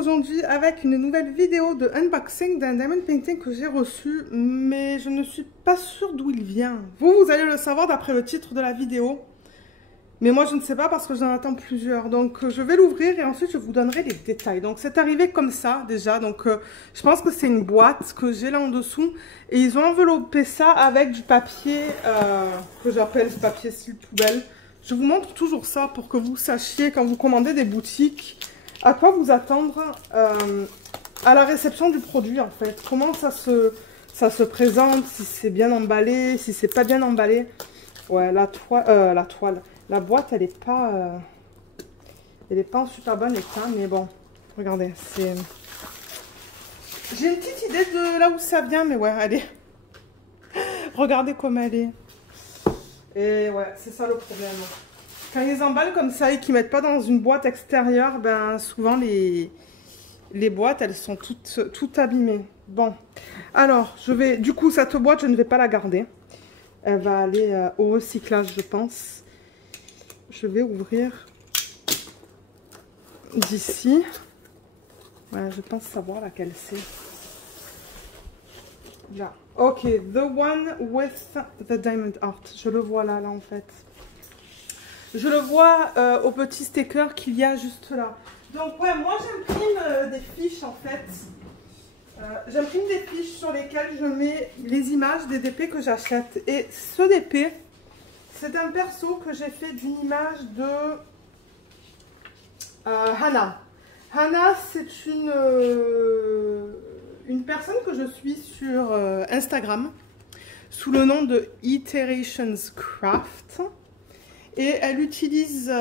aujourd'hui avec une nouvelle vidéo de unboxing d'un diamond painting que j'ai reçu, mais je ne suis pas sûre d'où il vient. Vous allez le savoir d'après le titre de la vidéo, mais moi je ne sais pas parce que j'en attends plusieurs. Donc je vais l'ouvrir et ensuite je vous donnerai les détails. Donc c'est arrivé comme ça déjà, donc je pense que c'est une boîte que j'ai là en dessous et ils ont enveloppé ça avec du papier que j'appelle papier style poubelle. Je vous montre toujours ça pour que vous sachiez quand vous commandez des boutiques à quoi vous attendre à la réception du produit en fait. Comment ça se présente, si c'est bien emballé, si c'est pas bien emballé. Ouais, la boîte elle est pas en super bon état, mais bon, regardez, c'est... J'ai une petite idée de là où ça vient, mais ouais, allez. Regardez comme elle est. Et ouais, c'est ça le problème. Quand ils emballent comme ça et qu'ils ne mettent pas dans une boîte extérieure, ben souvent les boîtes, elles sont toutes abîmées. Bon, alors, du coup, cette boîte, je ne vais pas la garder. Elle va aller au recyclage, je pense. Je vais ouvrir d'ici. Ouais, je pense savoir laquelle c'est. Là. Ok, the one with the diamond art. Je le vois là en fait. Je le vois au petit sticker qu'il y a juste là. Donc ouais, moi j'imprime des fiches en fait. J'imprime des fiches sur lesquelles je mets les images des DP que j'achète. Et ce DP, c'est un perso que j'ai fait d'une image de Hannah. Hannah, c'est une personne que je suis sur Instagram sous le nom de Iterations Craft. Et elle utilise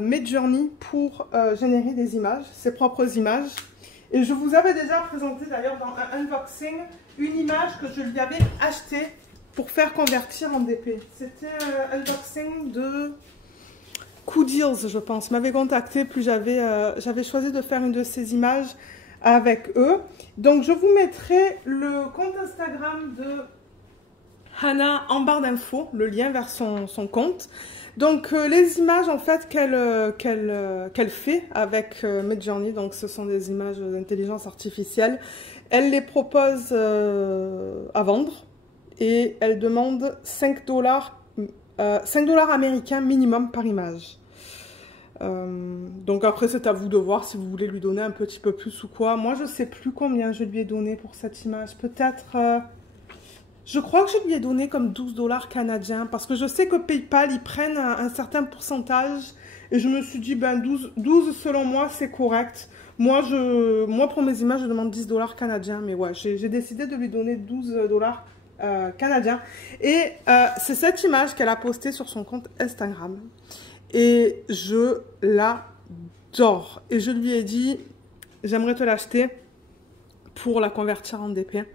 Midjourney pour générer des images, ses propres images. Et je vous avais déjà présenté d'ailleurs dans un unboxing une image que je lui avais achetée pour faire convertir en DP. C'était un unboxing de Cooldeals, je pense. M'avait contacté, puis j'avais choisi de faire une de ces images avec eux. Donc je vous mettrai le compte Instagram de Hannah en barre d'infos, le lien vers son compte. Donc les images en fait qu'elle fait avec Midjourney, donc ce sont des images d'intelligence artificielle, elle les propose à vendre et elle demande 5 dollars américains minimum par image. Donc après c'est à vous de voir si vous voulez lui donner un petit peu plus ou quoi. Moi je sais plus combien je lui ai donné pour cette image, peut-être... je crois que je lui ai donné comme 12 dollars canadiens parce que je sais que PayPal, ils prennent un certain pourcentage et je me suis dit, ben 12 selon moi, c'est correct. Moi, pour mes images, je demande 10 dollars canadiens, mais ouais, j'ai décidé de lui donner 12 dollars canadiens. Et c'est cette image qu'elle a postée sur son compte Instagram. Et je l'adore. Et je lui ai dit, j'aimerais te l'acheter pour la convertir en DP.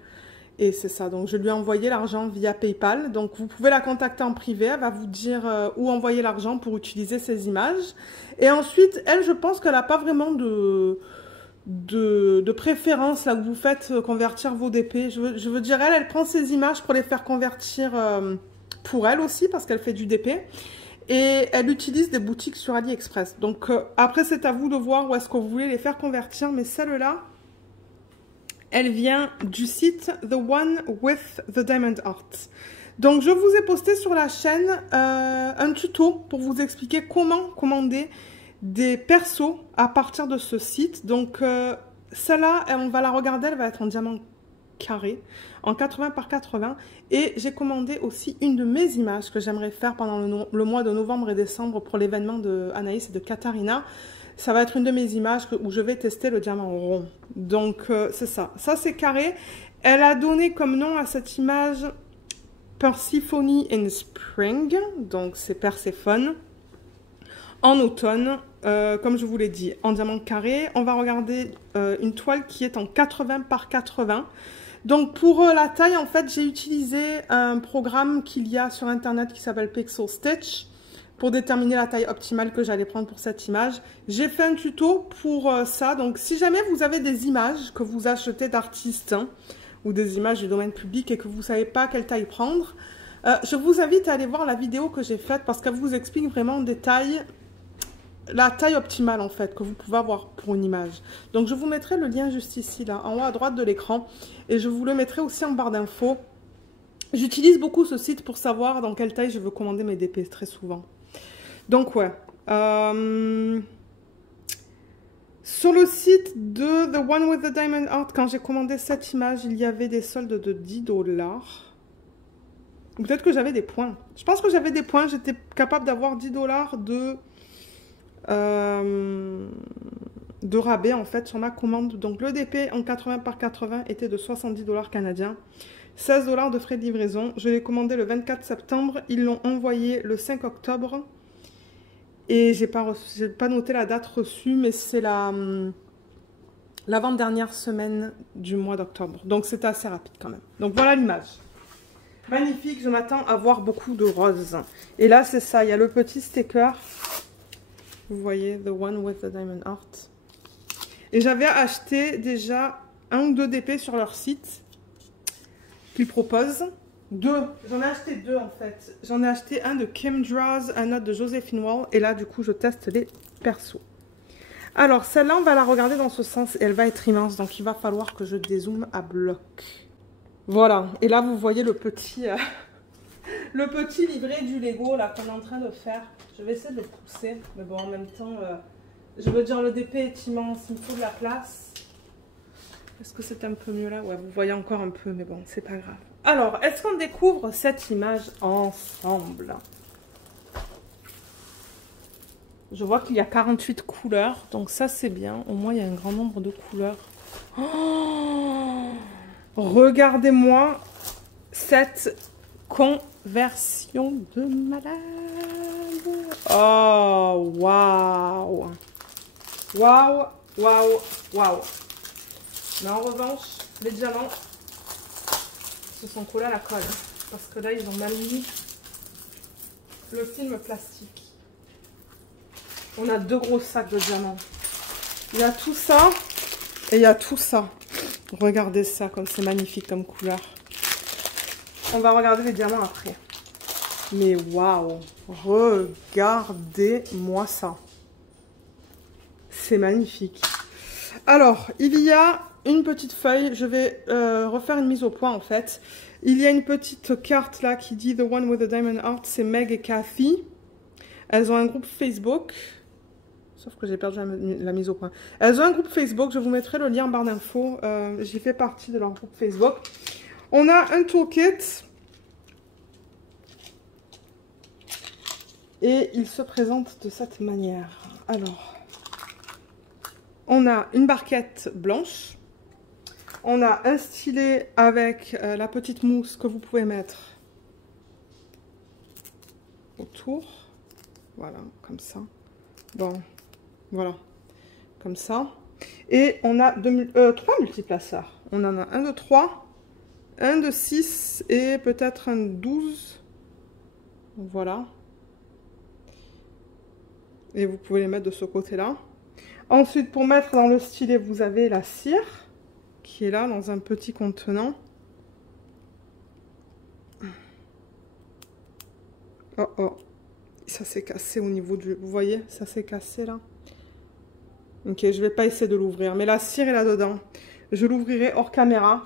Et c'est ça, donc je lui ai envoyé l'argent via PayPal. Donc vous pouvez la contacter en privé, elle va vous dire où envoyer l'argent pour utiliser ces images. Et ensuite, elle, je pense qu'elle n'a pas vraiment de préférence là où vous faites convertir vos DP. Je veux dire, elle prend ces images pour les faire convertir pour elle aussi, parce qu'elle fait du DP. Et elle utilise des boutiques sur AliExpress. Donc après, c'est à vous de voir où est-ce que vous voulez les faire convertir. Mais celle-là, elle vient du site The One with the Diamond Art. Donc, je vous ai posté sur la chaîne un tuto pour vous expliquer comment commander des persos à partir de ce site. Donc, celle-là, on va la regarder, elle va être en diamant carré, en 80 par 80. Et j'ai commandé aussi une de mes images que j'aimerais faire pendant le mois de novembre et décembre pour l'événement de Anaïs et de Katharina. Ça va être une de mes images où je vais tester le diamant rond. Donc, c'est ça. Ça, c'est carré. Elle a donné comme nom à cette image Persephone in Spring. Donc, c'est Perséphone. En automne, comme je vous l'ai dit, en diamant carré. On va regarder une toile qui est en 80 par 80. Donc, pour la taille, en fait, j'ai utilisé un programme qu'il y a sur Internet qui s'appelle Pixel Stitch, pour déterminer la taille optimale que j'allais prendre pour cette image. J'ai fait un tuto pour ça. Donc, si jamais vous avez des images que vous achetez d'artistes ou des images du domaine public et que vous ne savez pas quelle taille prendre, je vous invite à aller voir la vidéo que j'ai faite parce qu'elle vous explique vraiment en détail la taille optimale en fait que vous pouvez avoir pour une image. Donc je vous mettrai le lien juste ici, là, en haut à droite de l'écran. Et je vous le mettrai aussi en barre d'infos. J'utilise beaucoup ce site pour savoir dans quelle taille je veux commander mes DP très souvent. Donc ouais. Sur le site de The One with the Diamond Heart, quand j'ai commandé cette image, il y avait des soldes de 10 $. Peut-être que j'avais des points. Je pense que j'avais des points. J'étais capable d'avoir 10 $ de rabais en fait sur ma commande. Donc le DP en 80 par 80 était de 70 $ canadiens. 16 $ de frais de livraison. Je l'ai commandé le 24 septembre. Ils l'ont envoyé le 5 octobre. Et j'ai pas noté la date reçue, mais c'est l'avant-dernière semaine du mois d'octobre. Donc c'était assez rapide quand même. Donc voilà l'image. Magnifique, je m'attends à voir beaucoup de roses. Et là c'est ça, il y a le petit sticker. Vous voyez, The One with the Diamond Heart. Et j'avais acheté déjà 1 ou 2 DP sur leur site qu'ils proposent. 2, j'en ai acheté 2 en fait. J'en ai acheté un de Kim Draws, un autre de Josephine Wall. Et là, du coup, je teste les persos. Alors, celle-là, on va la regarder dans ce sens. Et elle va être immense, donc il va falloir que je dézoome à bloc. Voilà. Et là, vous voyez le petit livret du Lego là qu'on est en train de faire. Je vais essayer de le pousser. Mais bon, en même temps, je veux dire, le DP est immense. Il me faut de la place. Est-ce que c'est un peu mieux là? Ouais, vous voyez encore un peu, mais bon, c'est pas grave. Alors, est-ce qu'on découvre cette image ensemble? Je vois qu'il y a 48 couleurs, donc ça c'est bien. Au moins, il y a un grand nombre de couleurs. Oh, regardez-moi cette conversion de malade. Oh, waouh. Waouh, waouh, waouh. Mais en revanche, les diamants se sont collés à la colle. Parce que là, ils ont mal mis le film plastique. On a 2 gros sacs de diamants. Il y a tout ça et il y a tout ça. Regardez ça, comme c'est magnifique comme couleur. On va regarder les diamants après. Mais waouh, regardez-moi ça. C'est magnifique. Alors, il y a une petite feuille. Je vais refaire une mise au point en fait. Il y a une petite carte là qui dit The One with the Diamond Heart. C'est Meg et Kathy. Elles ont un groupe Facebook. Sauf que j'ai perdu la mise au point. Elles ont un groupe Facebook. Je vous mettrai le lien en barre d'infos. J'y fais partie de leur groupe Facebook. On a un toolkit. Et il se présente de cette manière. Alors, on a une barquette blanche. On a un stylet avec la petite mousse que vous pouvez mettre autour. Voilà, comme ça. Bon, voilà, comme ça. Et on a 3 multiplaceurs. On en a un de 3, un de 6 et peut-être un de 12. Voilà. Et vous pouvez les mettre de ce côté-là. Ensuite, pour mettre dans le stylet, vous avez la cire qui est là dans un petit contenant. Oh oh, ça s'est cassé au niveau du... Vous voyez, ça s'est cassé là. Ok, je vais pas essayer de l'ouvrir, mais la cire est là-dedans. Je l'ouvrirai hors caméra.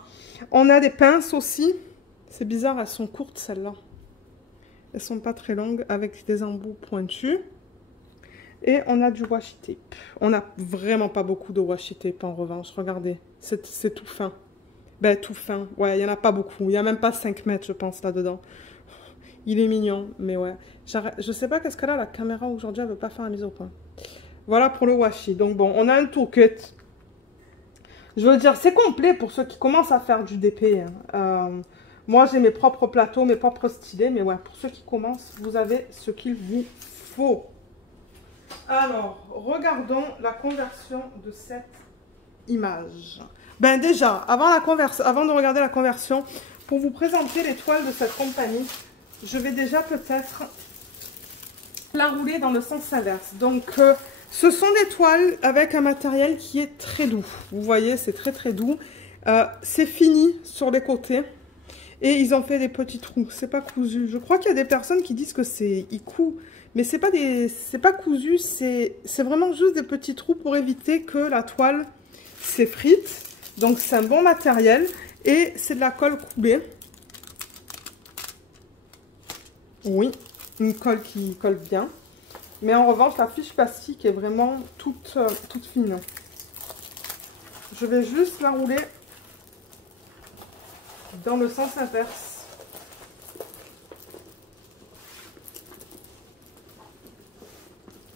On a des pinces aussi. C'est bizarre, elles sont courtes celles-là. Elles sont pas très longues avec des embouts pointus. Et on a du washi tape. On n'a vraiment pas beaucoup de washi tape en revanche. Regardez, c'est tout fin. Ben, tout fin. Ouais, il n'y en a pas beaucoup. Il n'y a même pas 5 mètres, je pense, là-dedans. Il est mignon, mais ouais. Je sais pas qu'est-ce qu'elle a, la caméra aujourd'hui, elle veut pas faire la mise au point. Voilà pour le washi. Donc bon, on a un toolkit. Je veux dire, c'est complet pour ceux qui commencent à faire du DP. Moi, j'ai mes propres plateaux, mes propres stylets. Mais ouais, pour ceux qui commencent, vous avez ce qu'il vous faut. Alors, regardons la conversion de cette image. Ben déjà, avant de regarder la conversion, pour vous présenter les toiles de cette compagnie, je vais déjà peut-être la rouler dans le sens inverse. Donc, ce sont des toiles avec un matériel qui est très doux. Vous voyez, c'est très très doux. C'est fini sur les côtés. Et ils ont fait des petits trous. C'est pas cousu. Je crois qu'il y a des personnes qui disent que c'est icou. Mais c'est pas cousu. C'est vraiment juste des petits trous pour éviter que la toile s'effrite. Donc c'est un bon matériel. Et c'est de la colle coulée. Oui, une colle qui colle bien. Mais en revanche, la fiche plastique est vraiment toute fine. Je vais juste la rouler dans le sens inverse.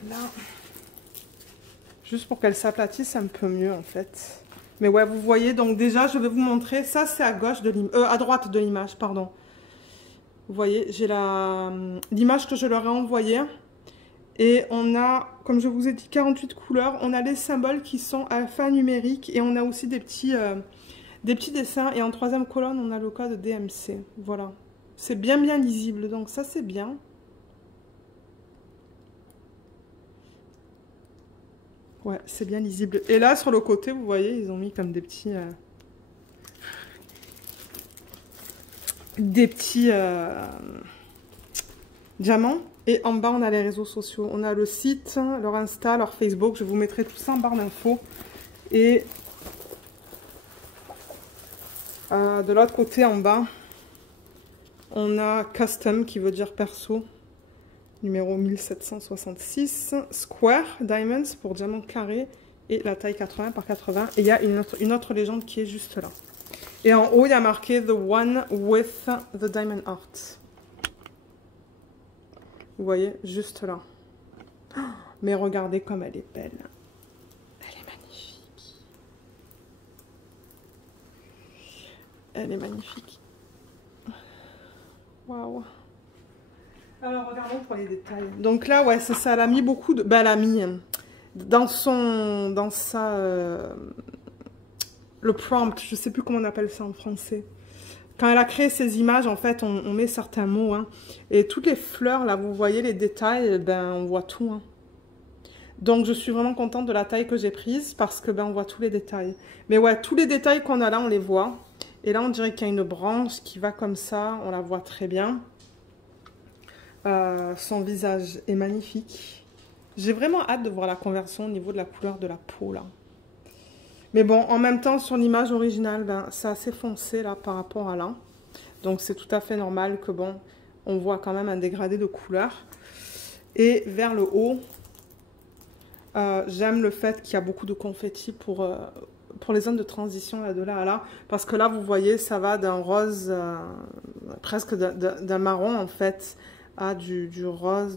Là. Juste pour qu'elle s'aplatisse un peu mieux en fait. Mais ouais, vous voyez, donc déjà, je vais vous montrer. Ça, c'est à gauche de l'image, à droite de l'image, pardon. Vous voyez, j'ai l'image que je leur ai envoyée. Et on a, comme je vous ai dit, 48 couleurs. On a les symboles qui sont alphanumériques. Et on a aussi des petits dessins. Et en troisième colonne, on a le code DMC. Voilà. C'est bien lisible. Donc ça, c'est bien. Ouais, c'est bien lisible. Et là, sur le côté, vous voyez, ils ont mis comme des petits... diamants. Et en bas, on a les réseaux sociaux. On a le site, leur Insta, leur Facebook. Je vous mettrai tout ça en barre d'infos. Et de l'autre côté, en bas, on a Custom, qui veut dire perso. Numéro 1766. Square Diamonds pour diamant carré. Et la taille 80 par 80. Et il y a une autre légende qui est juste là. Et en haut, il y a marqué The One with the Diamond Heart. Vous voyez, juste là. Oh, mais regardez comme elle est belle. Elle est magnifique. Elle est magnifique. Waouh. Alors, regardons pour les détails. Donc là, ouais, c'est ça. Elle a mis beaucoup de... Ben, elle a mis dans sa... le prompt, je sais plus comment on appelle ça en français. Quand elle a créé ces images, en fait, on met certains mots. Hein. Et toutes les fleurs, là, vous voyez les détails, ben, on voit tout. Hein. Donc, je suis vraiment contente de la taille que j'ai prise parce que, ben, on voit tous les détails. Mais ouais, tous les détails qu'on a là, on les voit. Et là, on dirait qu'il y a une branche qui va comme ça. On la voit très bien. Son visage est magnifique. J'ai vraiment hâte de voir la conversion au niveau de la couleur de la peau, là. Mais bon, en même temps, sur l'image originale, ben, c'est assez foncé là par rapport à là. Donc c'est tout à fait normal que bon, on voit quand même un dégradé de couleur. Et vers le haut, j'aime le fait qu'il y a beaucoup de confettis pour les zones de transition là, de là à là. Parce que là, vous voyez, ça va d'un rose, presque d'un marron en fait, à du rose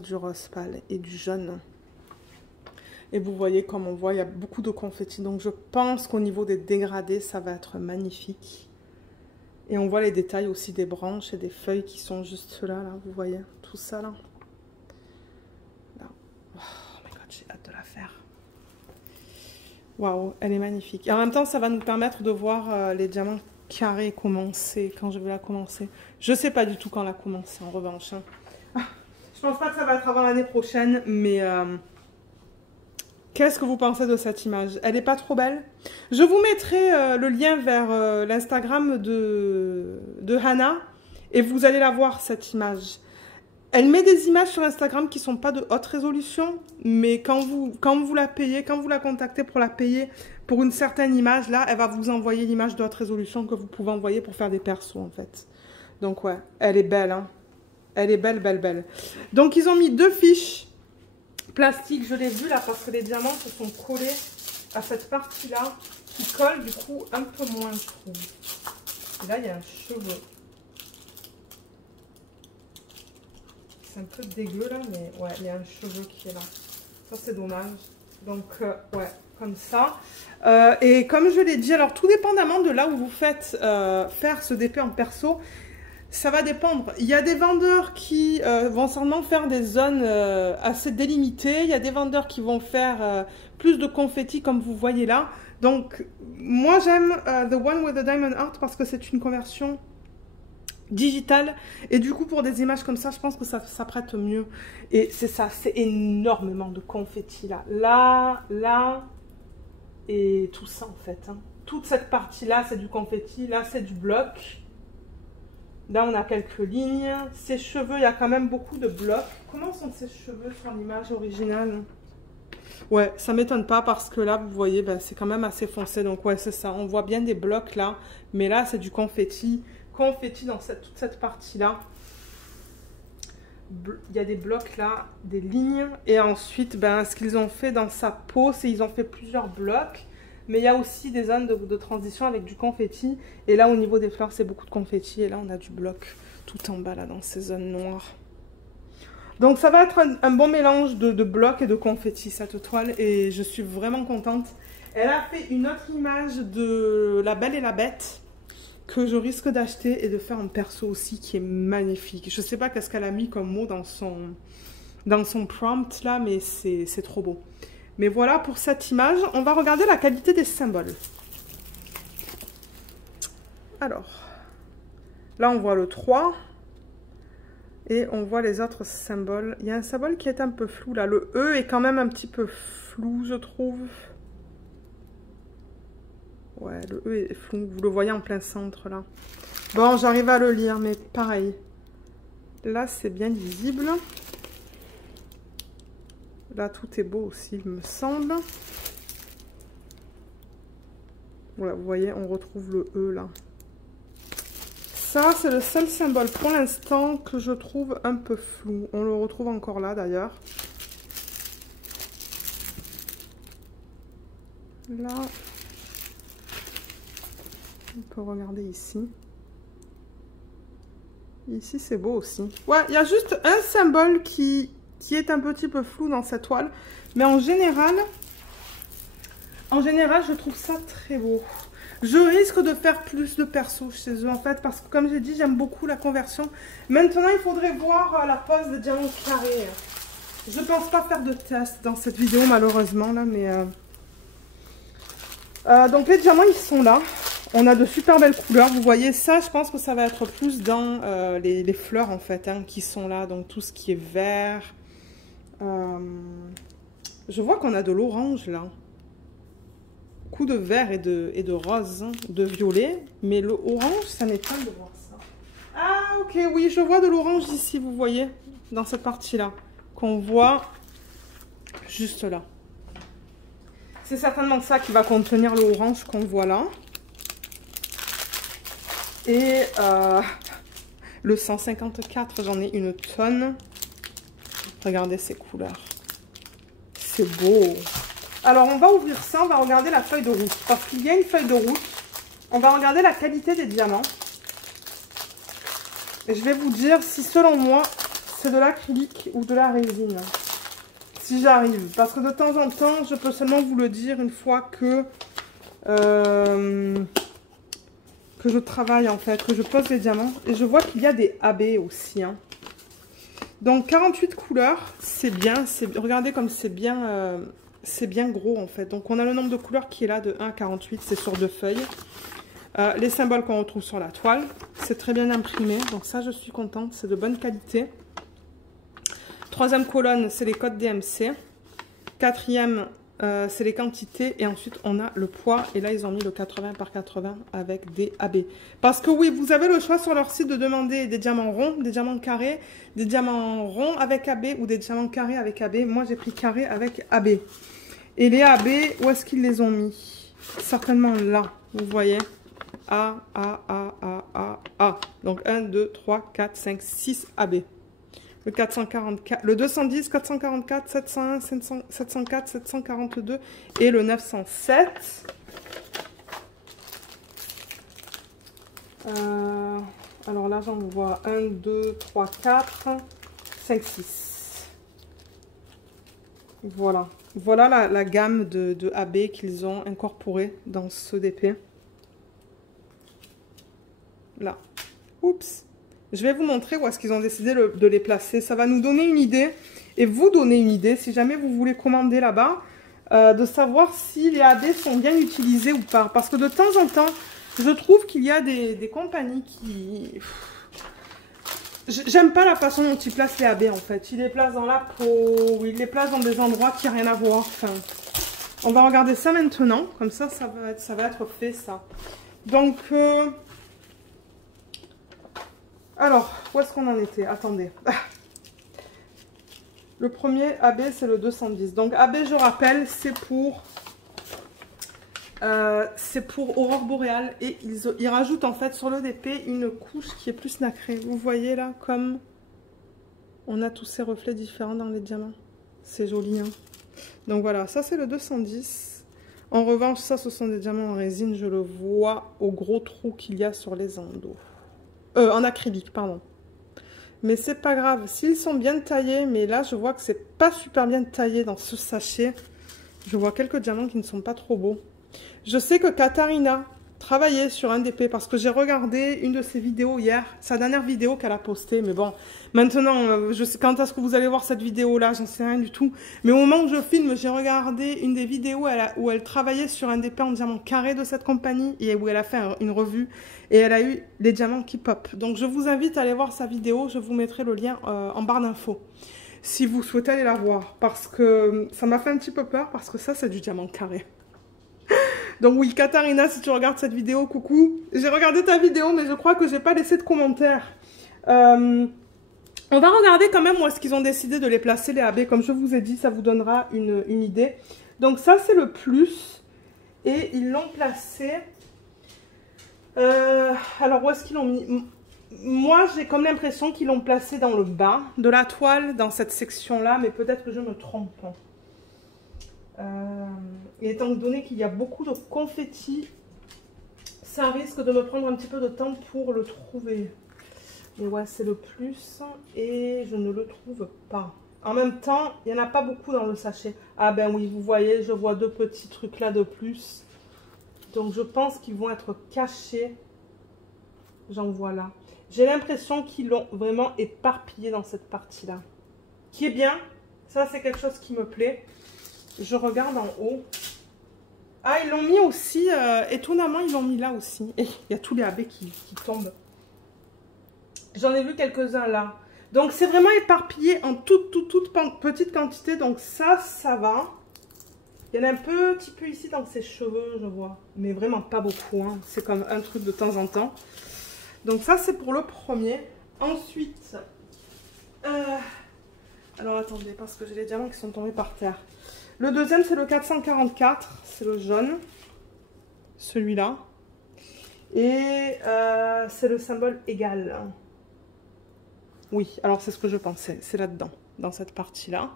pâle et du jaune. Et vous voyez, comme on voit, il y a beaucoup de confettis. Donc, je pense qu'au niveau des dégradés, ça va être magnifique. Et on voit les détails aussi des branches et des feuilles qui sont juste là, vous voyez, tout ça, là. Là. Oh my God, j'ai hâte de la faire. Waouh, elle est magnifique. Et en même temps, ça va nous permettre de voir les diamants carrés commencer, quand je vais la commencer. Je sais pas du tout quand la commencer, en revanche. Hein. Je pense pas que ça va être avant l'année prochaine, mais... Qu'est-ce que vous pensez de cette image? Elle n'est pas trop belle? Je vous mettrai le lien vers l'Instagram de Hannah et vous allez la voir, cette image. Elle met des images sur Instagram qui ne sont pas de haute résolution, mais quand vous la payez, quand vous la contactez pour la payer pour une certaine image, là, elle va vous envoyer l'image de haute résolution que vous pouvez envoyer pour faire des persos, en fait. Donc, ouais, elle est belle, hein. Elle est belle, belle, belle. Donc, ils ont mis 2 fiches plastique, je l'ai vu là parce que les diamants se sont collés à cette partie là qui colle du coup un peu moins, je trouve. Et là il y a un cheveu. C'est un peu dégueu là, mais ouais, il y a un cheveu qui est là. Ça c'est dommage. Donc ouais, comme ça. Et comme je l'ai dit, alors tout dépendamment de là où vous faites faire ce DP en perso, ça va dépendre. Il y a des vendeurs qui vont certainement faire des zones assez délimitées. Il y a des vendeurs qui vont faire plus de confettis comme vous voyez là. Donc, moi j'aime The One with the Diamond Heart parce que c'est une conversion digitale. Et du coup, pour des images comme ça, je pense que ça prête mieux. Et c'est ça, c'est énormément de confettis là. Là, et tout ça en fait. Hein. Toute cette partie là, c'est du confetti. Là, c'est du bloc. Là, on a quelques lignes. Ses cheveux, il y a quand même beaucoup de blocs. Comment sont ses cheveux sur l'image originale? Ouais, ça m'étonne pas parce que là, vous voyez, ben, c'est quand même assez foncé. Donc, ouais, c'est ça. On voit bien des blocs là. Mais là, c'est du confetti. Confetti dans toute cette partie-là. Il y a des blocs là, des lignes. Et ensuite, ben, ce qu'ils ont fait dans sa peau, c'est qu'ils ont fait plusieurs blocs. Mais il y a aussi des zones de transition avec du confetti. Et là, au niveau des fleurs, c'est beaucoup de confetti. Et là, on a du bloc tout en bas, là, dans ces zones noires. Donc, ça va être un bon mélange de blocs et de confetti, cette toile. Et je suis vraiment contente. Elle a fait une autre image de La Belle et la Bête que je risque d'acheter et de faire en perso aussi, qui est magnifique. Je ne sais pas qu'est-ce qu'elle a mis comme mot dans son prompt, là, mais c'est trop beau. Mais voilà pour cette image. On va regarder la qualité des symboles. Alors, là on voit le 3. Et on voit les autres symboles. Il y a un symbole qui est un peu flou là. Le E est quand même un petit peu flou, je trouve. Ouais, le E est flou. Vous le voyez en plein centre là. Bon, j'arrive à le lire, mais pareil. Là, c'est bien lisible. Là, tout est beau aussi, il me semble. Voilà, vous voyez, on retrouve le E là. Ça, c'est le seul symbole pour l'instant que je trouve un peu flou. On le retrouve encore là d'ailleurs. Là, on peut regarder ici. Ici, c'est beau aussi. Ouais, il y a juste un symbole qui est un petit peu flou dans cette toile. Mais en général, je trouve ça très beau. Je risque de faire plus de perso chez eux en fait, parce que comme j'ai dit, j'aime beaucoup la conversion. Maintenant, il faudrait voir la pose de diamants carrés. Je pense pas faire de test dans cette vidéo malheureusement là, mais donc les diamants ils sont là. On a de super belles couleurs. Vous voyez ça, je pense que ça va être plus dans les fleurs en fait, hein, qui sont là. Donc tout ce qui est vert. Je vois qu'on a de l'orange là. Coup de vert et de rose, hein, de violet, mais le orange, ça m'étonne de voir ça. Ah, ok, oui, je vois de l'orange ici, vous voyez, dans cette partie-là, qu'on voit juste là. C'est certainement ça qui va contenir le orange qu'on voit là. Et le 154, j'en ai une tonne. Regardez ces couleurs. C'est beau. Alors, on va ouvrir ça, on va regarder la feuille de route. Parce qu'il y a une feuille de route. On va regarder la qualité des diamants. Et je vais vous dire si, selon moi, c'est de l'acrylique ou de la résine. Si j'arrive. Parce que de temps en temps, je peux seulement vous le dire une fois que je travaille, en fait, que je pose les diamants. Et je vois qu'il y a des AB aussi, hein. Donc, 48 couleurs, c'est bien. Regardez comme c'est bien... c'est bien gros en fait. Donc on a le nombre de couleurs qui est là de 1 à 48. C'est sur 2 feuilles. Les symboles qu'on retrouve sur la toile. C'est très bien imprimé. Donc ça je suis contente. C'est de bonne qualité. Troisième colonne c'est les codes DMC. Quatrième c'est les quantités. Et ensuite on a le poids. Et là ils ont mis le 80 par 80 avec des AB. Parce que oui, vous avez le choix sur leur site de demander des diamants ronds, des diamants carrés, des diamants ronds avec AB ou des diamants carrés avec AB. Moi j'ai pris carré avec AB. Et les AB, où est-ce qu'ils les ont mis? Certainement là, vous voyez. A. Donc 1, 2, 3, 4, 5, 6 AB. Le 444, le 210, 444, 701, 704, 742 et le 907. Alors là, j'en vois 1, 2, 3, 4, 5, 6. Voilà. Voilà la gamme de AB qu'ils ont incorporé dans ce DP. Là. Oups. Je vais vous montrer où est-ce qu'ils ont décidé de les placer. Ça va nous donner une idée et vous donner une idée, si jamais vous voulez commander là-bas, de savoir si les AB sont bien utilisés ou pas. Parce que de temps en temps, je trouve qu'il y a des compagnies qui... J'aime pas la façon dont ils placent les AB en fait. Ils les placent dans la peau, ou ils les placent dans des endroits qui n'ont rien à voir. Enfin, on va regarder ça maintenant. Comme ça, ça va être fait ça. Donc, Alors, où est-ce qu'on en était? Attendez. Le premier AB, c'est le 210. Donc AB, je rappelle, c'est pour Aurore Boréale. Et ils rajoutent en fait sur le DP une couche qui est plus nacrée. Vous voyez là, comme on a tous ces reflets différents dans les diamants. C'est joli, hein. Donc voilà, ça c'est le 210. En revanche, ça, ce sont des diamants en résine. Je le vois au gros trou qu'il y a sur les endos. En acrylique, pardon. Mais c'est pas grave. S'ils sont bien taillés, mais là, je vois que c'est pas super bien taillé dans ce sachet. Je vois quelques diamants qui ne sont pas trop beaux. Je sais que Katharina travaillait sur un DP parce que j'ai regardé une de ses vidéos hier, sa dernière vidéo qu'elle a postée. Mais bon, maintenant, je sais quand est-ce que vous allez voir cette vidéo-là, j'en sais rien du tout. Mais au moment où je filme, j'ai regardé une des vidéos où elle travaillait sur un DP en diamant carré de cette compagnie et où elle a fait une revue et elle a eu des diamants qui pop. Donc je vous invite à aller voir sa vidéo, je vous mettrai le lien en barre d'infos si vous souhaitez aller la voir parce que ça m'a fait un petit peu peur parce que ça c'est du diamant carré. Donc oui, Katharina, si tu regardes cette vidéo, coucou. J'ai regardé ta vidéo, mais je crois que j'ai pas laissé de commentaires. On va regarder quand même où est-ce qu'ils ont décidé de les placer, les AB. Comme je vous ai dit, ça vous donnera une idée. Donc ça, c'est le plus. Et ils l'ont placé... alors, où est-ce qu'ils l'ont mis? Moi, j'ai comme l'impression qu'ils l'ont placé dans le bas de la toile, dans cette section-là. Mais peut-être que je me trompe. Et étant donné qu'il y a beaucoup de confettis, ça risque de me prendre un petit peu de temps pour le trouver. Mais ouais, c'est le plus et je ne le trouve pas. En même temps, il n'y en a pas beaucoup dans le sachet. Ah ben oui, vous voyez, je vois deux petits trucs là de plus. Donc je pense qu'ils vont être cachés. J'en vois là. J'ai l'impression qu'ils l'ont vraiment éparpillé dans cette partie-là. Qui est bien. Ça, c'est quelque chose qui me plaît. Je regarde en haut. Ah, ils l'ont mis aussi, étonnamment, ils l'ont mis là aussi. Et il y a tous les AB qui tombent. J'en ai vu quelques-uns là. Donc, c'est vraiment éparpillé en toute petite quantité. Donc, ça va. Il y en a un petit peu ici dans ses cheveux, je vois. Mais vraiment pas beaucoup. Hein. C'est comme un truc de temps en temps. Donc, ça, c'est pour le premier. Ensuite, alors, attendez, parce que j'ai les diamants qui sont tombés par terre. Le deuxième, c'est le 444. C'est le jaune. Celui-là. Et c'est le symbole égal. Oui, alors c'est ce que je pensais. C'est là-dedans, dans cette partie-là.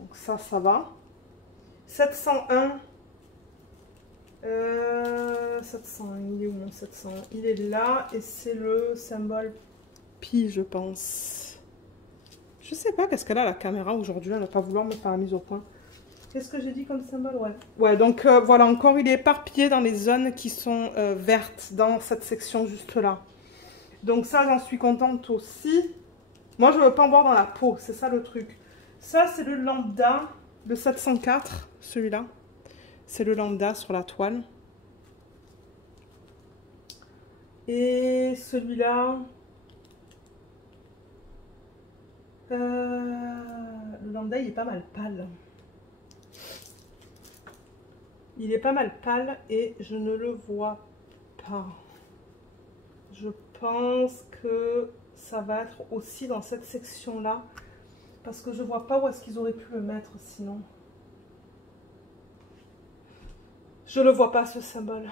Donc ça va. 701. 700, il est où mon 700? Il est là. Et c'est le symbole pi, je pense. Je sais pas qu'est-ce qu'elle a la caméra aujourd'hui. Elle va pas vouloir me faire la mise au point. Qu'est-ce que j'ai dit comme symbole? Ouais. Ouais, donc voilà, encore il est éparpillé dans les zones qui sont vertes, dans cette section juste là. Donc ça, j'en suis contente aussi. Moi, je ne veux pas en voir dans la peau, c'est ça le truc. Ça, c'est le lambda, le 704, celui-là. C'est le lambda sur la toile. Et celui-là... le lambda, il est pas mal pâle. Il est pas mal pâle et je ne le vois pas. Je pense que ça va être aussi dans cette section-là. Parce que je vois pas où est-ce qu'ils auraient pu le mettre sinon. Je le vois pas ce symbole.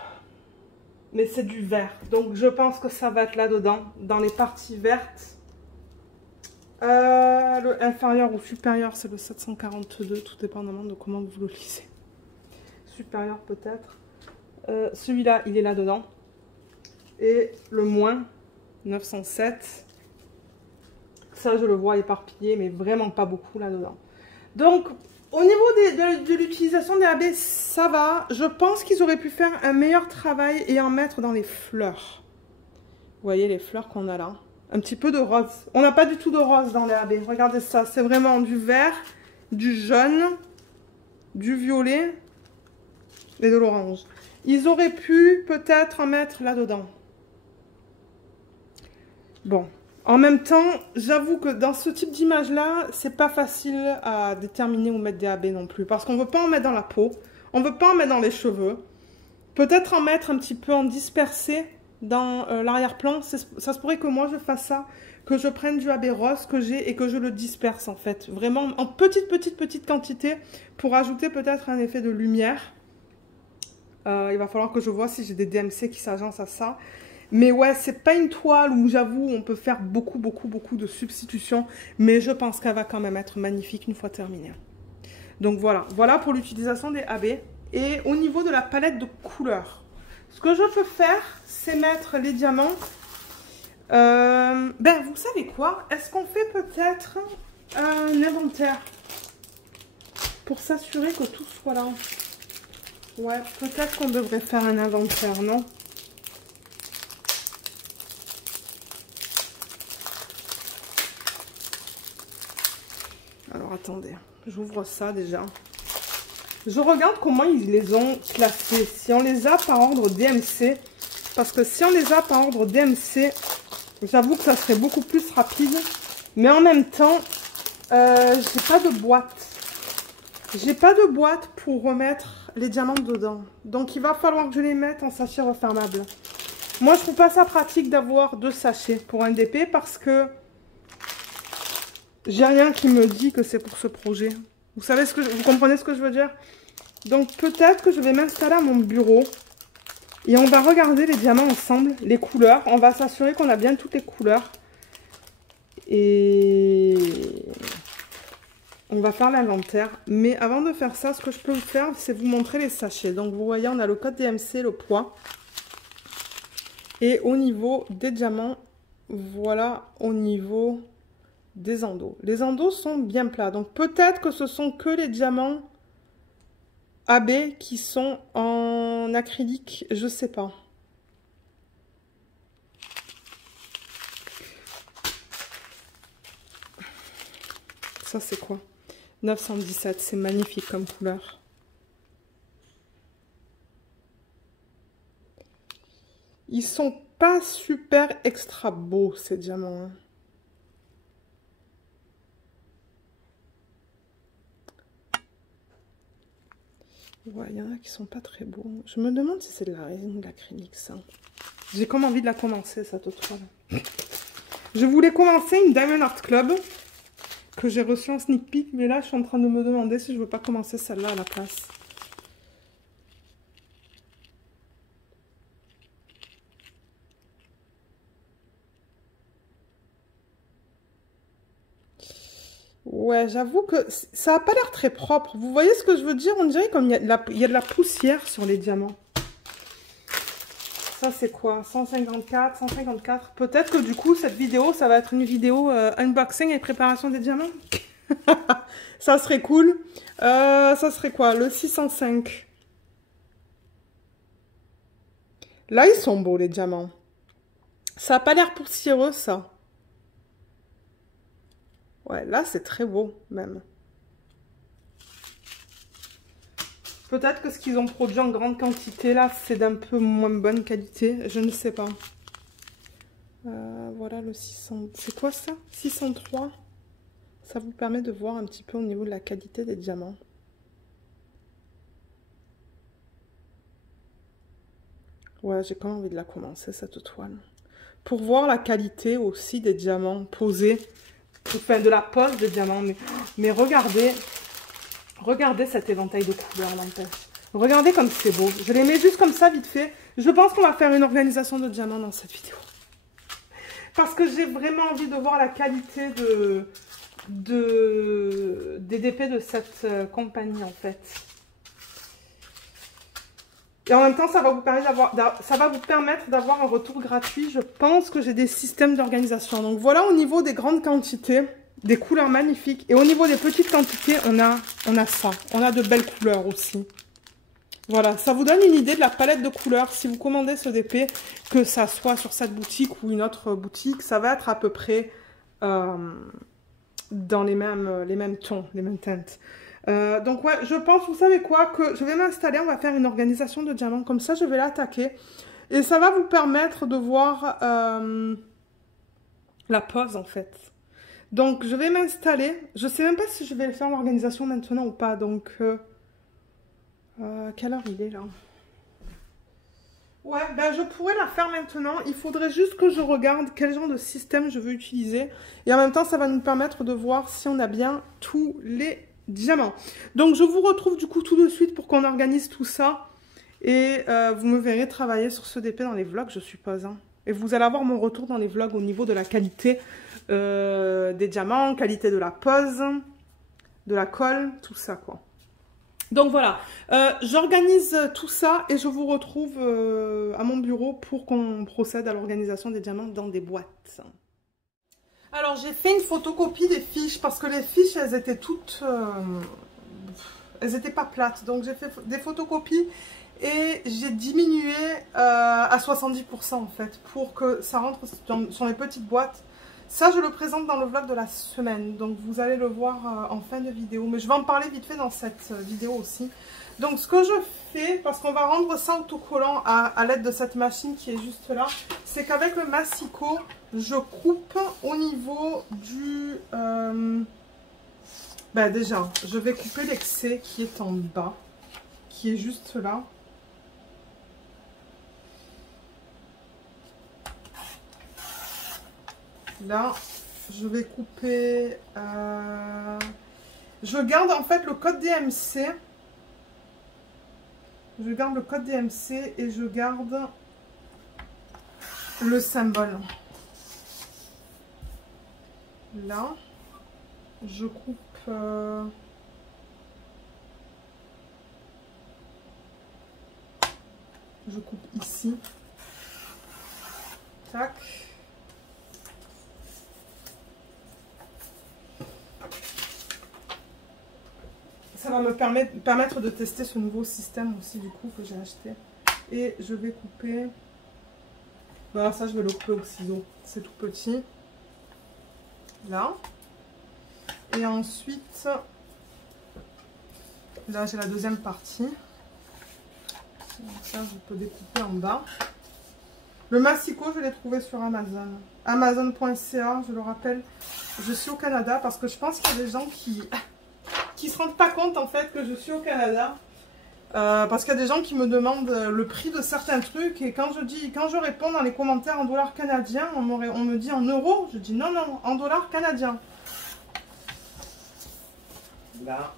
Mais c'est du vert. Donc je pense que ça va être là-dedans. Dans les parties vertes. Le inférieur ou supérieur, c'est le 742. Tout dépendamment de comment vous le lisez. Supérieur peut-être. Celui-là, il est là-dedans. Et le moins 907. Ça, je le vois éparpillé, mais vraiment pas beaucoup là-dedans. Donc, au niveau de l'utilisation des AB, ça va. Je pense qu'ils auraient pu faire un meilleur travail et en mettre dans les fleurs. Vous voyez les fleurs qu'on a là. Un petit peu de rose. On n'a pas du tout de rose dans les AB. Regardez ça. C'est vraiment du vert, du jaune, du violet et de l'orange. Ils auraient pu peut-être en mettre là-dedans. Bon. En même temps, j'avoue que dans ce type d'image-là, c'est pas facile à déterminer où mettre des AB non plus. Parce qu'on ne veut pas en mettre dans la peau. On ne veut pas en mettre dans les cheveux. Peut-être en mettre un petit peu en dispersé. dans l'arrière-plan. Ça se pourrait que moi je fasse ça, que je prenne du AB rose que j'ai et que je le disperse en fait. Vraiment en petite quantité pour ajouter peut-être un effet de lumière. Il va falloir que je vois si j'ai des DMC qui s'agencent à ça. Mais ouais, c'est pas une toile où j'avoue on peut faire beaucoup de substitutions. Mais je pense qu'elle va quand même être magnifique une fois terminée. Donc voilà, voilà pour l'utilisation des AB. Et au niveau de la palette de couleurs, ce que je peux faire, c'est mettre les diamants. Ben, vous savez quoi? Est-ce qu'on fait peut-être un inventaire pour s'assurer que tout soit là? Ouais, peut-être qu'on devrait faire un inventaire, non? Alors, attendez. J'ouvre ça déjà. Je regarde comment ils les ont classés. Si on les a par ordre DMC. Parce que si on les a par ordre DMC, j'avoue que ça serait beaucoup plus rapide. Mais en même temps, j'ai pas de boîte. J'ai pas de boîte pour remettre les diamants dedans. Donc il va falloir que je les mette en sachet refermable. Moi, je trouve pas ça pratique d'avoir 2 sachets pour un DP parce que j'ai rien qui me dit que c'est pour ce projet. Vous savez vous comprenez ce que je veux dire? Donc peut-être que je vais m'installer à mon bureau et on va regarder les diamants ensemble, les couleurs. On va s'assurer qu'on a bien toutes les couleurs. Et on va faire l'inventaire. Mais avant de faire ça, ce que je peux vous faire, c'est vous montrer les sachets. Donc vous voyez, on a le code DMC, le poids. Et au niveau des diamants, voilà au niveau des endos. Les endos sont bien plats. Donc peut-être que ce sont que les diamants AB qui sont en acrylique. Je sais pas. Ça c'est quoi? 917. C'est magnifique comme couleur. Ils sont pas super extra beaux ces diamants. Hein. Ouais, il y en a qui sont pas très beaux. Je me demande si c'est de la résine ou de l'acrylique, ça. J'ai comme envie de la commencer, cette toile. Je voulais commencer une Diamond Art Club que j'ai reçue en sneak peek, mais là, je suis en train de me demander si je veux pas commencer celle-là à la place. Ouais, j'avoue que ça n'a pas l'air très propre. Vous voyez ce que je veux dire? On dirait comme il y a de la poussière sur les diamants. Ça, c'est quoi? 154, 154. Peut-être que du coup, cette vidéo, ça va être une vidéo unboxing et préparation des diamants. Ça serait cool. Ça serait quoi? Le 605. Là, ils sont beaux, les diamants. Ça n'a pas l'air poussiéreux, ça. Ouais, là, c'est très beau, même. Peut-être que ce qu'ils ont produit en grande quantité, là, c'est d'un peu moins bonne qualité. Je ne sais pas. Voilà le 600. C'est quoi ça? 603. Ça vous permet de voir un petit peu au niveau de la qualité des diamants. Ouais, j'ai quand même envie de la commencer, cette toile. Pour voir la qualité aussi des diamants posés. Enfin, de la pose des diamants. Mais regardez. Regardez cet éventail de couleurs, n'empêche. Regardez comme c'est beau. Je les mets juste comme ça, vite fait. Je pense qu'on va faire une organisation de diamants dans cette vidéo. Parce que j'ai vraiment envie de voir la qualité des DP de cette compagnie, en fait. Et en même temps, ça va vous permettre d'avoir un retour gratuit. Je pense que j'ai des systèmes d'organisation. Donc voilà au niveau des grandes quantités. Des couleurs magnifiques. Et au niveau des petites quantités, on a ça. On a de belles couleurs aussi. Voilà, ça vous donne une idée de la palette de couleurs. Si vous commandez ce DP, que ça soit sur cette boutique ou une autre boutique, ça va être à peu près dans les mêmes tons, les mêmes teintes. Donc ouais, je pense, vous savez quoi, que je vais m'installer, on va faire une organisation de diamants. Comme ça, je vais l'attaquer. Et ça va vous permettre de voir la pose, en fait. Donc, je vais m'installer. Je ne sais même pas si je vais faire l'organisation maintenant ou pas. Donc, quelle heure il est là? Ouais, ben je pourrais la faire maintenant. Il faudrait juste que je regarde quel genre de système je veux utiliser. Et en même temps, ça va nous permettre de voir si on a bien tous les diamants. Donc, je vous retrouve du coup tout de suite pour qu'on organise tout ça. Et vous me verrez travailler sur ce DP dans les vlogs, je suppose. Hein. Et vous allez avoir mon retour dans les vlogs au niveau de la qualité des diamants, qualité de la pose, de la colle, tout ça quoi. Donc voilà, j'organise tout ça et je vous retrouve à mon bureau pour qu'on procède à l'organisation des diamants dans des boîtes. Alors j'ai fait une photocopie des fiches parce que les fiches elles étaient toutes... elles n'étaient pas plates. Donc j'ai fait des photocopies et j'ai diminué à 70% en fait pour que ça rentre sur les petites boîtes. Ça, je le présente dans le vlog de la semaine, donc vous allez le voir en fin de vidéo. Mais je vais en parler vite fait dans cette vidéo aussi. Donc, ce que je fais, parce qu'on va rendre ça autocollant à l'aide de cette machine qui est juste là, c'est qu'avec le massicot, je coupe au niveau du... Ben déjà, je vais couper l'excès qui est en bas, qui est juste là. Là, je vais couper... Je garde en fait le code DMC. Je garde le code DMC et je garde le symbole. Là, je coupe... Je coupe ici. Tac. Ça va me permettre de tester ce nouveau système aussi du coup que j'ai acheté. Et je vais couper... Voilà, ça je vais le couper au ciseau. C'est tout petit. Là. Et ensuite... Là j'ai la deuxième partie. Donc ça je peux découper en bas. Le massicot je l'ai trouvé sur Amazon. Amazon.ca, je le rappelle. Je suis au Canada parce que je pense qu'il y a des gens qui se rendent pas compte en fait que je suis au Canada. Parce qu'il y a des gens qui me demandent le prix de certains trucs et quand je réponds dans les commentaires en dollars canadiens, on me dit en euros. Je dis non, non, en dollars canadiens. Là.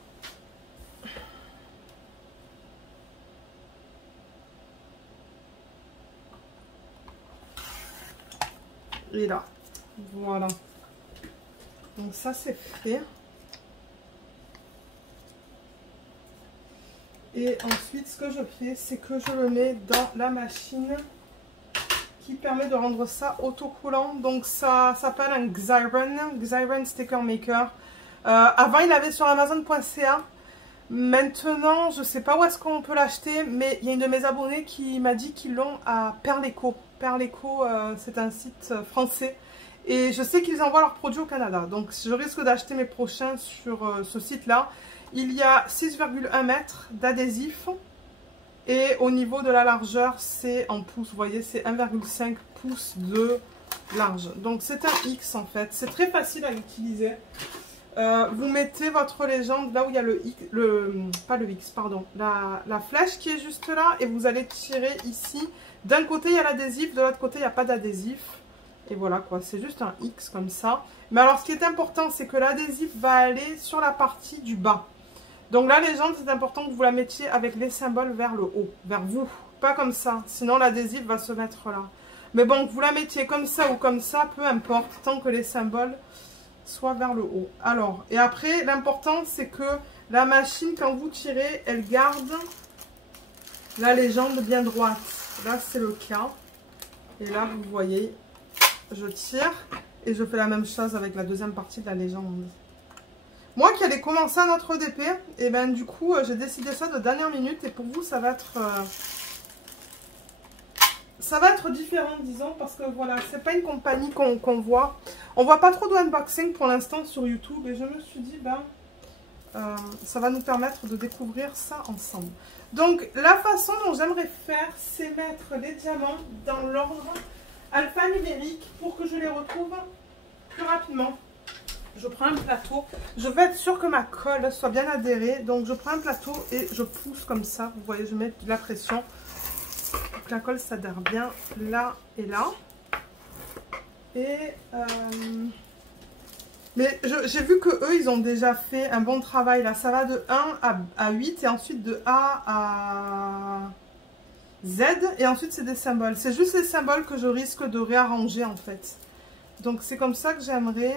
Et là. Voilà. Donc ça c'est fait. Et ensuite, ce que je fais, c'est que je le mets dans la machine qui permet de rendre ça autocollant. Donc, ça s'appelle un Xiron Sticker Maker. Avant, il avait sur Amazon.ca. Maintenant, je ne sais pas où est-ce qu'on peut l'acheter, mais il y a une de mes abonnées qui m'a dit qu'ils l'ont à Perleco. Perleco, c'est un site français. Et je sais qu'ils envoient leurs produits au Canada. Donc, je risque d'acheter mes prochains sur ce site-là. Il y a 6,1 mètres d'adhésif et au niveau de la largeur, c'est en pouces. Vous voyez, c'est 1,5 pouces de large. Donc, c'est un X en fait. C'est très facile à utiliser. Vous mettez votre légende là où il y a le X, pas le X, pardon, la flèche qui est juste là et vous allez tirer ici. D'un côté, il y a l'adhésif, de l'autre côté, il n'y a pas d'adhésif. Et voilà quoi, c'est juste un X comme ça. Mais alors, ce qui est important, c'est que l'adhésif va aller sur la partie du bas. Donc la légende, c'est important que vous la mettiez avec les symboles vers le haut, vers vous. Pas comme ça, sinon l'adhésif va se mettre là. Mais bon, que vous la mettiez comme ça ou comme ça, peu importe, tant que les symboles soient vers le haut. Alors, et après, l'important, c'est que la machine, quand vous tirez, elle garde la légende bien droite. Là, c'est le cas. Et là, vous voyez, je tire et je fais la même chose avec la deuxième partie de la légende. Moi qui allais commencer un autre DP, et ben du coup j'ai décidé ça de dernière minute et pour vous ça va être différent disons parce que voilà, c'est pas une compagnie qu'on voit. On voit pas trop de unboxing pour l'instant sur YouTube et je me suis dit ben ça va nous permettre de découvrir ça ensemble. Donc la façon dont j'aimerais faire, c'est mettre les diamants dans l'ordre alphanumérique pour que je les retrouve plus rapidement. Je prends un plateau, je veux être sûre que ma colle soit bien adhérée, donc je prends un plateau et je pousse comme ça, vous voyez, je mets de la pression pour que la colle s'adhère bien là et là. Et mais j'ai vu que eux ils ont déjà fait un bon travail là. Ça va de 1 à 8 et ensuite de A à Z et ensuite c'est des symboles. C'est juste les symboles que je risque de réarranger en fait. Donc c'est comme ça que j'aimerais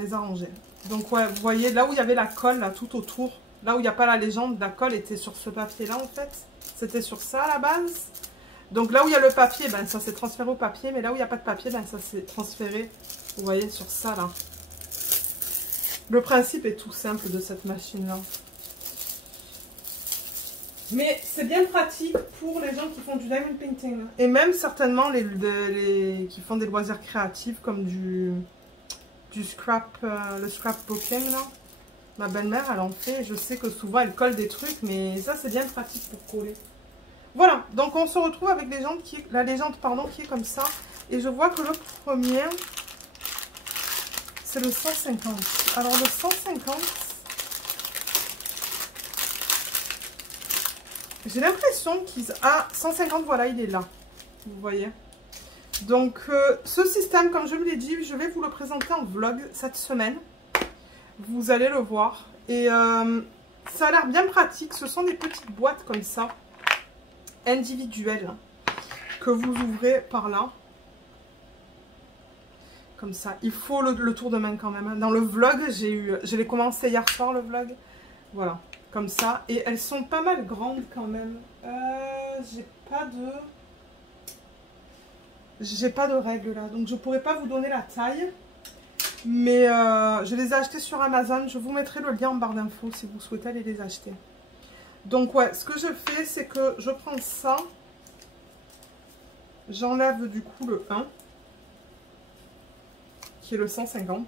les arranger. Donc ouais, vous voyez là où il y avait la colle là tout autour, là où il n'y a pas la légende, la colle était sur ce papier là en fait. C'était sur ça à la base. Donc là où il y a le papier, ben ça s'est transféré au papier, mais là où il n'y a pas de papier, ben ça s'est transféré, vous voyez, sur ça là. Le principe est tout simple de cette machine là. Mais c'est bien pratique pour les gens qui font du diamond painting. Et même certainement les qui font des loisirs créatifs comme du scrap, le scrapbooking là. Ma belle-mère elle en fait. Je sais que souvent elle colle des trucs, mais ça c'est bien pratique pour coller. Voilà, donc on se retrouve avec la légende qui est comme ça. Et je vois que le premier, c'est le 150. Alors le 150... J'ai l'impression qu'ils... Ah, 150, voilà, il est là. Vous voyez. Donc, ce système, comme je vous l'ai dit, je vais vous le présenter en vlog cette semaine. Vous allez le voir. Et ça a l'air bien pratique. Ce sont des petites boîtes comme ça, individuelles, que vous ouvrez par là. Comme ça. Il faut le tour de main quand même. Dans le vlog, je l'ai commencé hier soir, le vlog. Voilà. Comme ça, et elles sont pas mal grandes quand même. J'ai pas de règle là, donc je pourrais pas vous donner la taille, mais je les ai achetées sur Amazon. Je vous mettrai le lien en barre d'infos si vous souhaitez aller les acheter. Donc ouais, ce que je fais, c'est que je prends ça, j'enlève du coup le 1 qui est le 150.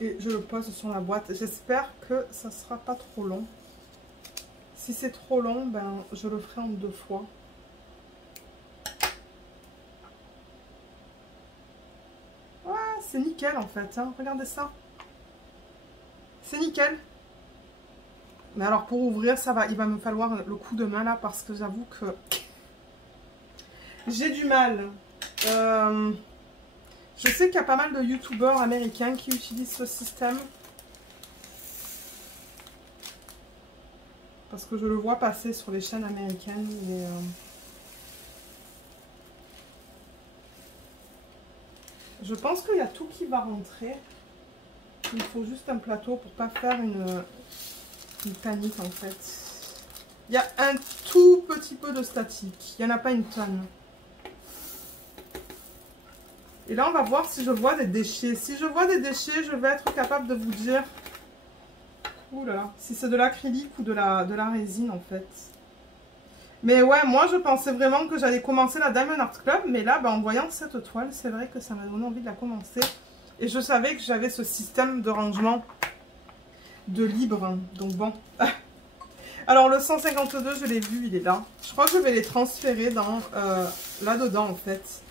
Et je le pose sur la boîte. J'espère que ça sera pas trop long. Si c'est trop long, ben je le ferai en 2 fois. Ouais, c'est nickel en fait. Hein. Regardez ça. C'est nickel. Mais alors pour ouvrir, ça va. Il va me falloir le coup de main là parce que j'avoue que j'ai du mal. Je sais qu'il y a pas mal de youtubeurs américains qui utilisent ce système. Parce que je le vois passer sur les chaînes américaines. Mais je pense qu'il y a tout qui va rentrer. Il faut juste un plateau pour pas faire une panique en fait. Il y a un tout petit peu de statique. Il n'y en a pas une tonne. Et là, on va voir si je vois des déchets. Si je vois des déchets, je vais être capable de vous dire ouh là là, si c'est de l'acrylique ou de la résine en fait. Mais ouais, moi je pensais vraiment que j'allais commencer la Diamond Art Club. Mais là, en voyant cette toile, c'est vrai que ça m'a donné envie de la commencer. Et je savais que j'avais ce système de rangement de libre. Donc bon. Alors le 152, je l'ai vu, il est là. Je crois que je vais les transférer dans là-dedans en fait.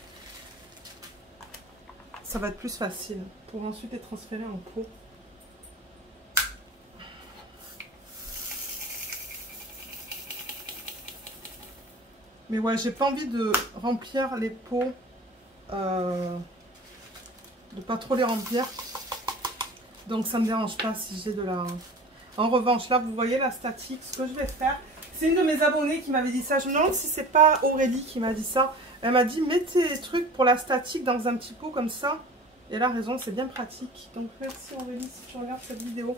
Ça va être plus facile pour ensuite les transférer en pot. Mais ouais, j'ai pas envie de remplir les pots, de pas trop les remplir. Donc ça me dérange pas si j'ai de la... En revanche, là, vous voyez la statique, ce que je vais faire, c'est une de mes abonnées qui m'avait dit ça. Je me demande si c'est pas Aurélie qui m'a dit ça. Elle m'a dit, mets tes trucs pour la statique dans un petit pot comme ça. Et elle a raison, c'est bien pratique. Donc merci Aurélie si tu regardes cette vidéo.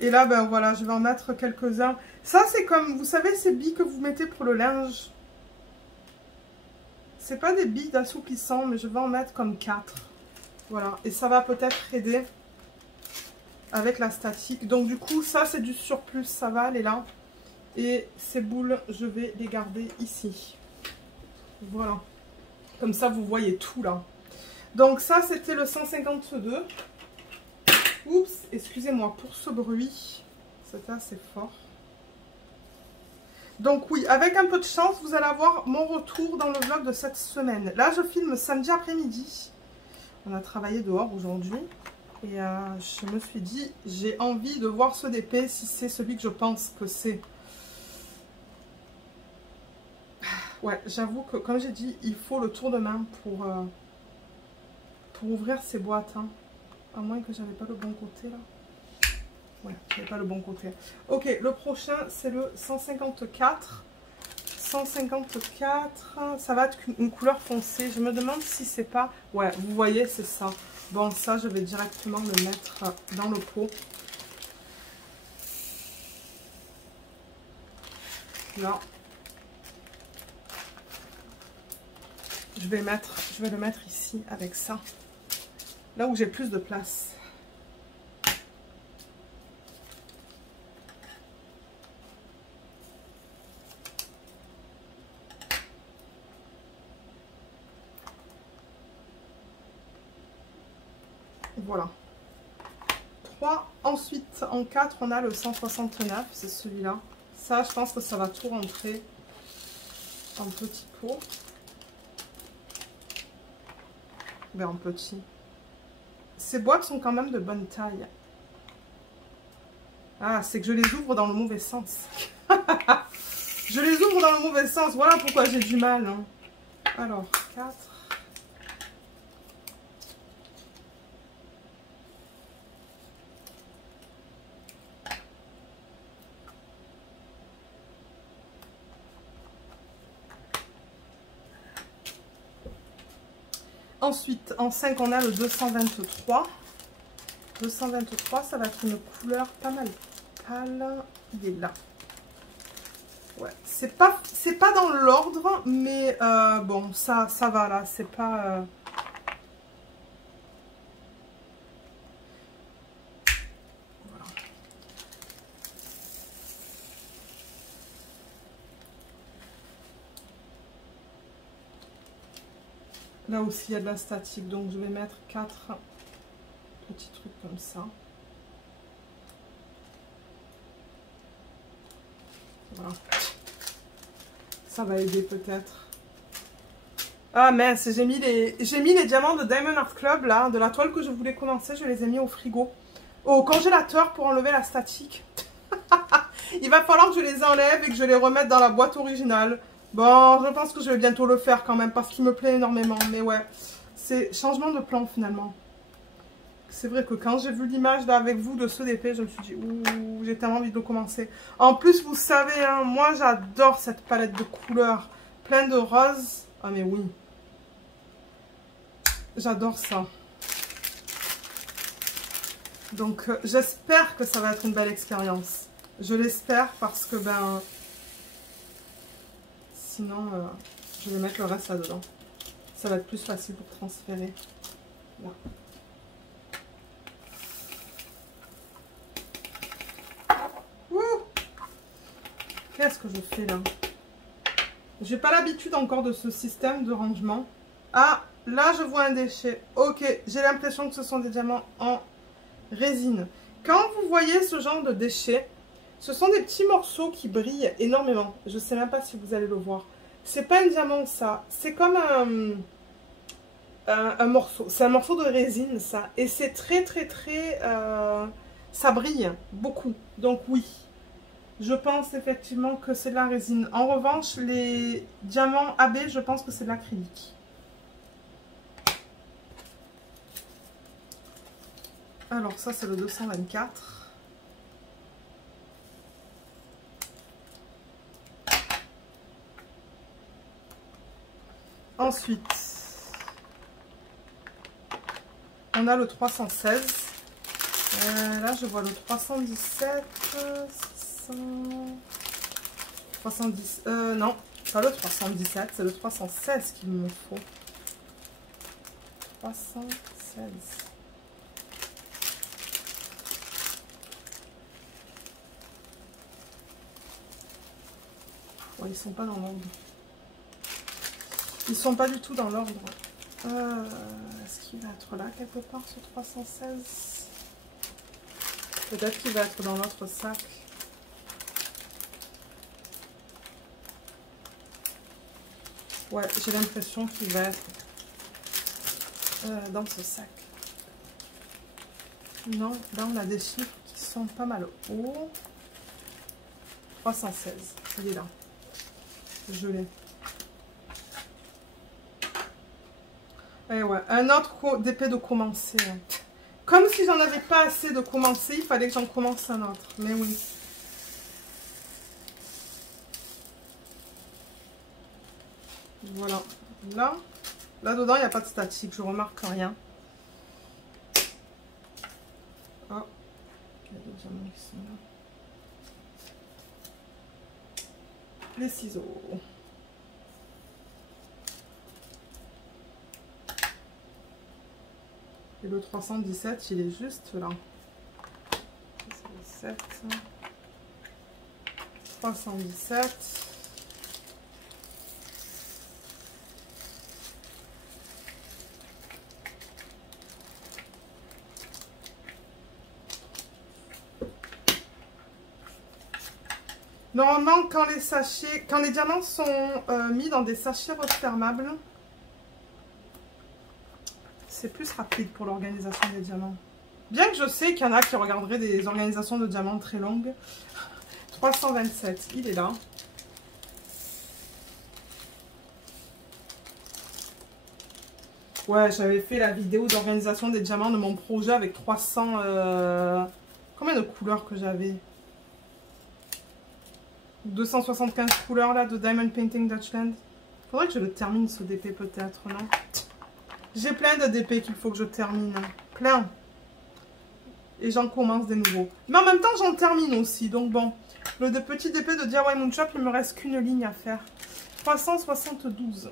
Et là, ben voilà, je vais en mettre quelques-uns. Ça, c'est comme, vous savez, ces billes que vous mettez pour le linge. C'est pas des billes d'assouplissant, mais je vais en mettre comme 4. Voilà, et ça va peut-être aider avec la statique. Donc du coup, ça c'est du surplus, ça va aller là. Et ces boules, je vais les garder ici. Voilà. Comme ça, vous voyez tout là. Donc ça, c'était le 152. Oups, excusez-moi pour ce bruit. C'était assez fort. Donc oui, avec un peu de chance, vous allez avoir mon retour dans le vlog de cette semaine. Là, je filme samedi après-midi. On a travaillé dehors aujourd'hui. Et je me suis dit, j'ai envie de voir ce DP si c'est celui que je pense que c'est. Ouais, j'avoue que, comme j'ai dit, il faut le tour de main pour ouvrir ces boîtes. Hein. À moins que j'avais pas le bon côté, là. Ouais, j'avais pas le bon côté. Ok, le prochain, c'est le 154. 154, ça va être une couleur foncée. Je me demande si c'est pas... Ouais, vous voyez, c'est ça. Bon, ça, je vais directement le mettre dans le pot. Là. Je vais le mettre ici avec ça. Là où j'ai plus de place. Voilà. 3. Ensuite, en 4, on a le 169. C'est celui-là. Ça, je pense que ça va tout rentrer en petit pot. Ben, en petit. Ces boîtes sont quand même de bonne taille. Ah, c'est que je les ouvre dans le mauvais sens. Je les ouvre dans le mauvais sens. Voilà pourquoi j'ai du mal. Hein. Alors, 4. Ensuite, en 5, on a le 223. 223, ça va être une couleur pas mal pâle. Il est là. Ouais, c'est pas dans l'ordre, mais bon, ça va là. C'est pas... Voilà. Là aussi, il y a de la statique, donc je vais mettre 4 petits trucs comme ça. Voilà. Ça va aider peut-être. Ah mince, j'ai mis les diamants de Diamond Art Club, là, de la toile que je voulais commencer, je les ai mis au frigo. Au congélateur pour enlever la statique. Il va falloir que je les enlève et que je les remette dans la boîte originale. Bon, je pense que je vais bientôt le faire quand même parce qu'il me plaît énormément. Mais ouais, c'est changement de plan finalement. C'est vrai que quand j'ai vu l'image là avec vous de ce DP, je me suis dit, ouh, j'ai tellement envie de commencer. En plus, vous savez, hein, moi j'adore cette palette de couleurs plein de roses. Ah mais oui, j'adore ça. Donc j'espère que ça va être une belle expérience. Je l'espère parce que ben... Sinon, je vais mettre le reste là-dedans. Ça va être plus facile pour transférer. Là. Qu'est-ce que je fais là? J'ai pas l'habitude encore de ce système de rangement. Ah, là je vois un déchet. Ok, j'ai l'impression que ce sont des diamants en résine. Quand vous voyez ce genre de déchets, ce sont des petits morceaux qui brillent énormément. Je sais même pas si vous allez le voir. C'est pas un diamant ça. C'est comme un morceau. C'est un morceau de résine ça. Et c'est très ça brille beaucoup. Donc oui. Je pense effectivement que c'est de la résine. En revanche, les diamants AB, je pense que c'est de l'acrylique. Alors ça, c'est le 224. Ensuite, on a le 316. Là, je vois le 317. 310, non, pas le 317, c'est le 316 qu'il me faut. 316. Ouais, ils sont pas dans l'ordre. Ils sont pas du tout dans l'ordre. Est-ce qu'il va être là quelque part, ce 316? Peut-être qu'il va être dans l'autre sac. Ouais, j'ai l'impression qu'il va être dans ce sac. Non, là on a des chiffres qui sont pas mal hauts. 316, il est là. Je l'ai. Et ouais, un autre d'épée de commencer. Comme si j'en avais pas assez de commencer, il fallait que j'en commence un autre. Mais oui. Voilà. Là-dedans, il n'y a pas de statique, je remarque rien. Oh, il y a des diamants qui sont là. Les ciseaux. Et le 317, il est juste là. C'est le 7. 317. Normalement, quand les diamants sont mis dans des sachets refermables, c'est plus rapide pour l'organisation des diamants. Bien que je sais qu'il y en a qui regarderaient des organisations de diamants très longues. 327, il est là. Ouais, j'avais fait la vidéo d'organisation des diamants de mon projet avec 300... Combien de couleurs que j'avais? 275 couleurs là de Diamond Painting Dutchland. Faudrait que je le termine ce DP peut-être, non? J'ai plein de DP qu'il faut que je termine. Plein. Et j'en commence des nouveaux. Mais en même temps, j'en termine aussi. Donc bon, le petit DP de DIY Moonshop, il me reste qu'une ligne à faire. 372.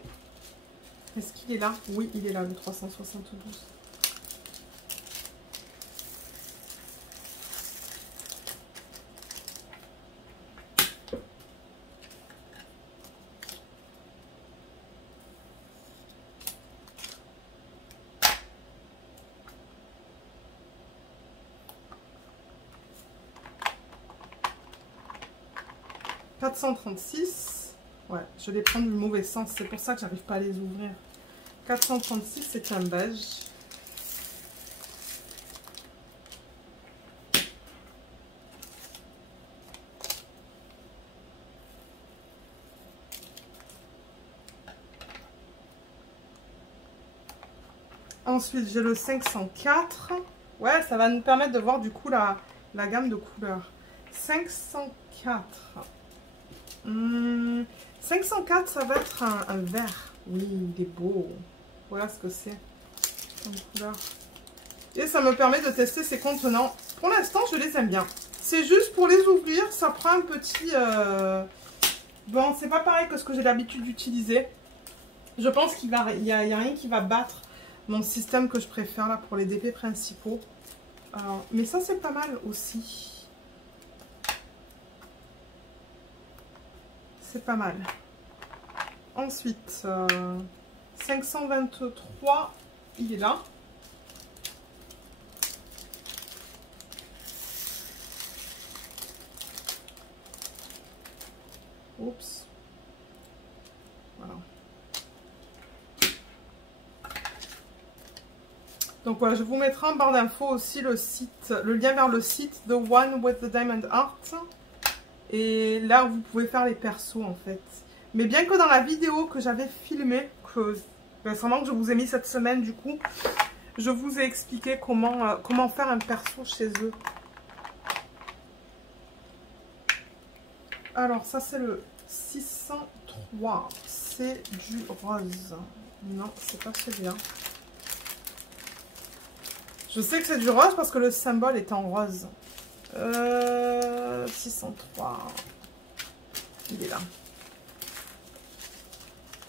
Est-ce qu'il est là? Oui, il est là, le 372. « 436. Ouais, je les prends du mauvais sens. C'est pour ça que j'arrive pas à les ouvrir. 436, c'est un beige. Ensuite, j'ai le 504. Ouais, ça va nous permettre de voir du coup la gamme de couleurs. 504. 504, ça va être un vert. Oui, il est beau. Voilà ce que c'est comme couleur. Et ça me permet de tester ces contenants. Pour l'instant, je les aime bien. C'est juste pour les ouvrir, ça prend un petit... Bon, c'est pas pareil que ce que j'ai l'habitude d'utiliser. Je pense qu'il y a rien qui va battre mon système que je préfère là pour les DP principaux. Mais ça, c'est pas mal aussi. C'est pas mal. Ensuite, 523, il est là. Oups. Voilà. Donc voilà, je vous mettrai en barre d'infos aussi le lien vers le site The One with the Diamond Art. Et là, vous pouvez faire les persos en fait. Mais bien que dans la vidéo que j'avais filmée, que récemment que je vous ai mis cette semaine du coup, je vous ai expliqué comment faire un perso chez eux. Alors ça c'est le 603, c'est du rose. Non, c'est pas celui-là. Je sais que c'est du rose parce que le symbole est en rose. 603. Il est là.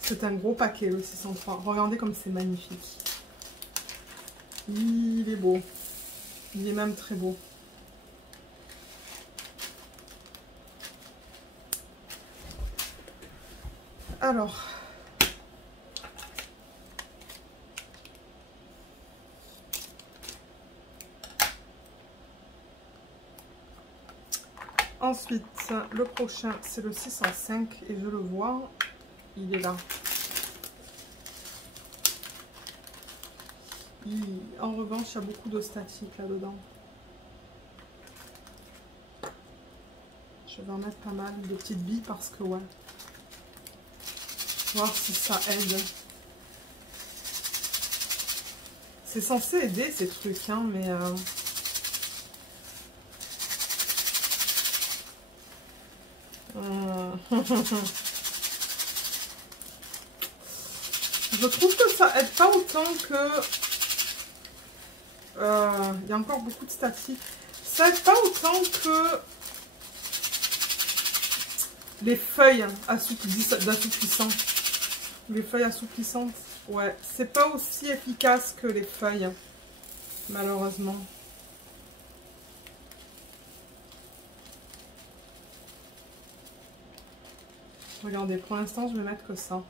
C'est un gros paquet le 603. Regardez comme c'est magnifique. Il est beau. Il est même très beau. Alors. Ensuite, le prochain, c'est le 605 et je le vois, il est là. En revanche, il y a beaucoup de statique là-dedans. Je vais en mettre pas mal de petites billes parce que ouais. Voir si ça aide. C'est censé aider ces trucs, hein, mais... Je trouve que ça aide pas autant que... Il y a encore beaucoup de statiques. Ça aide pas autant que les feuilles d'assouplissant. Les feuilles assouplissantes, ouais, c'est pas aussi efficace que les feuilles, malheureusement. Regardez, pour l'instant, je vais mettre que ça.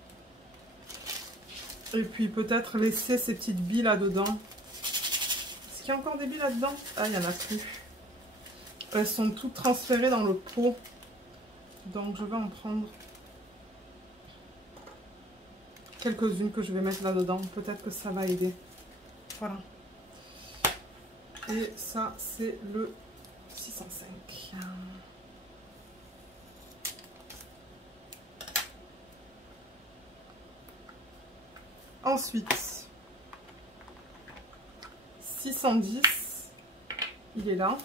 Et puis peut-être laisser ces petites billes là-dedans. Est-ce qu'il y a encore des billes là-dedans? Ah, il n'y en a plus. Elles sont toutes transférées dans le pot. Donc je vais en prendre quelques-unes que je vais mettre là-dedans. Peut-être que ça va aider. Voilà. Et ça, c'est le 605. Ensuite, 610, il est là.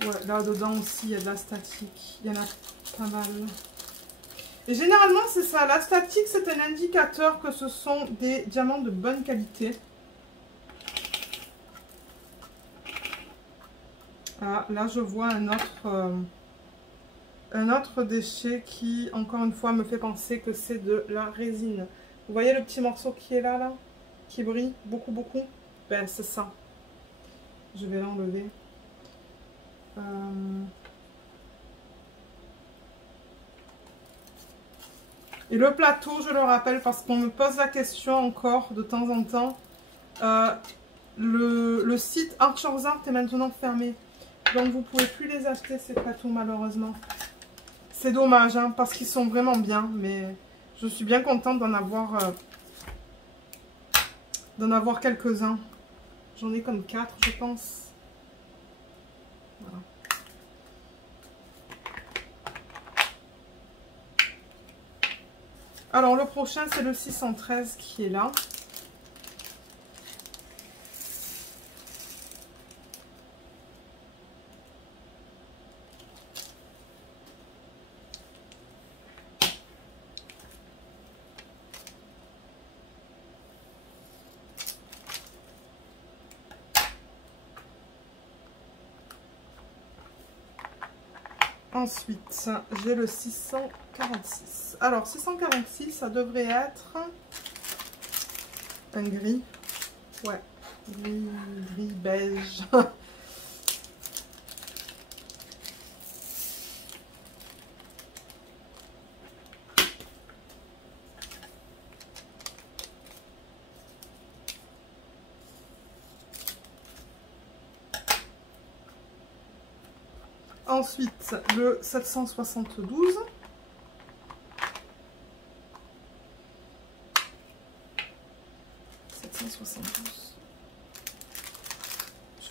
Ouais, là-dedans aussi, il y a de la statique. Il y en a pas mal. Et généralement, c'est ça. La statique, c'est un indicateur que ce sont des diamants de bonne qualité. Ah, là, je vois un autre déchet qui, encore une fois, me fait penser que c'est de la résine. Vous voyez le petit morceau qui est là, qui brille beaucoup, beaucoup? Ben, c'est ça. Je vais l'enlever. Et le plateau, je le rappelle, parce qu'on me pose la question encore de temps en temps. Le site Archers Art est maintenant fermé. Donc, vous ne pouvez plus les acheter, ces plateaux, malheureusement. C'est dommage, hein, parce qu'ils sont vraiment bien. Mais je suis bien contente d'en avoir quelques-uns. J'en ai comme 4, je pense. Voilà. Alors, le prochain, c'est le 613 qui est là. Ensuite, j'ai le 646. Alors, 646, ça devrait être un gris. Ouais, gris beige. Ensuite, le 772.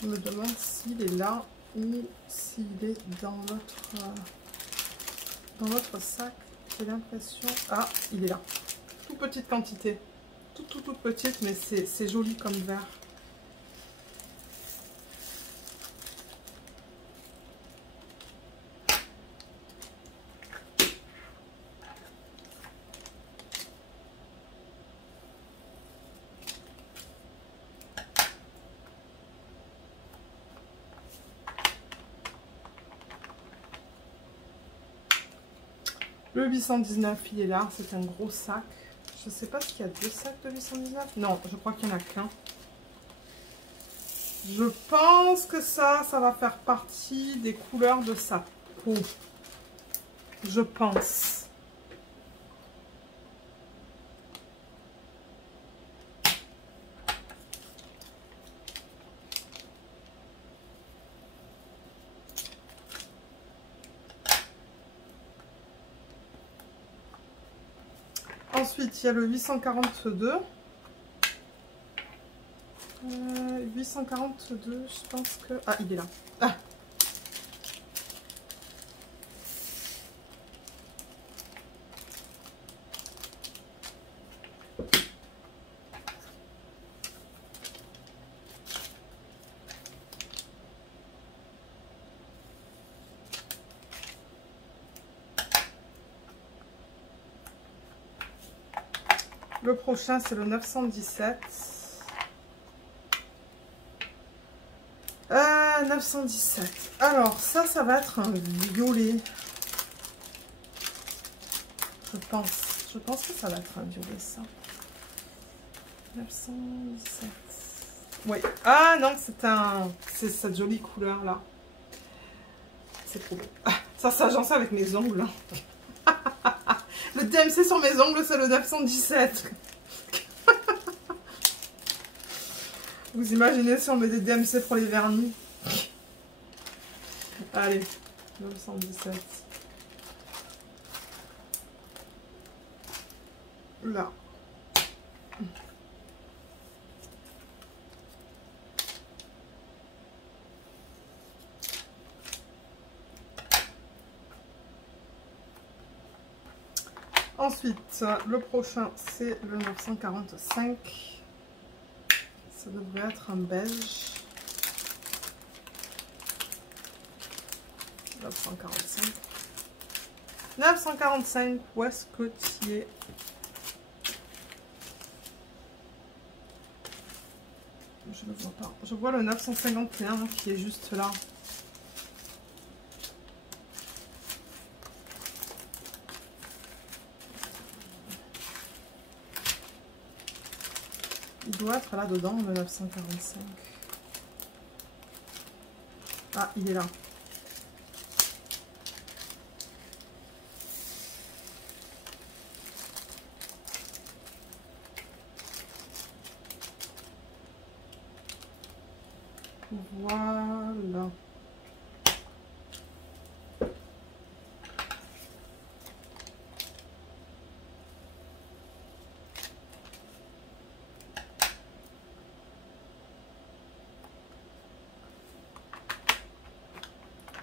Je me demande s'il est là ou s'il est dans notre sac. J'ai l'impression... Ah, il est là. Toute petite quantité. Toute petite, mais c'est joli comme vert. Le 819, il est là. C'est un gros sac. Je ne sais pas s'il y a 2 sacs de 819. Non, je crois qu'il n'y en a qu'un. Je pense que ça va faire partie des couleurs de sa peau. Je pense. Ensuite, il y a le 842. 842, je pense que... Ah, il est là. Ah. Le prochain, c'est le 917. 917. Alors, ça va être un violet. Je pense. Je pense que ça va être un violet, ça. 917. Oui. Ah non, c'est cette jolie couleur, là. C'est trop beau. Ça s'agence avec mes ongles. Le DMC sur mes ongles, c'est le 917. Vous imaginez si on met des DMC pour les vernis? Allez, 917. Là. Ensuite, le prochain, c'est le 945. Ça devrait être un beige. 945. 945, où est-ce que tu es? Je ne le vois pas. Je vois le 951 qui est juste là. Il doit être là-dedans, le 945. Ah, il est là. Voilà.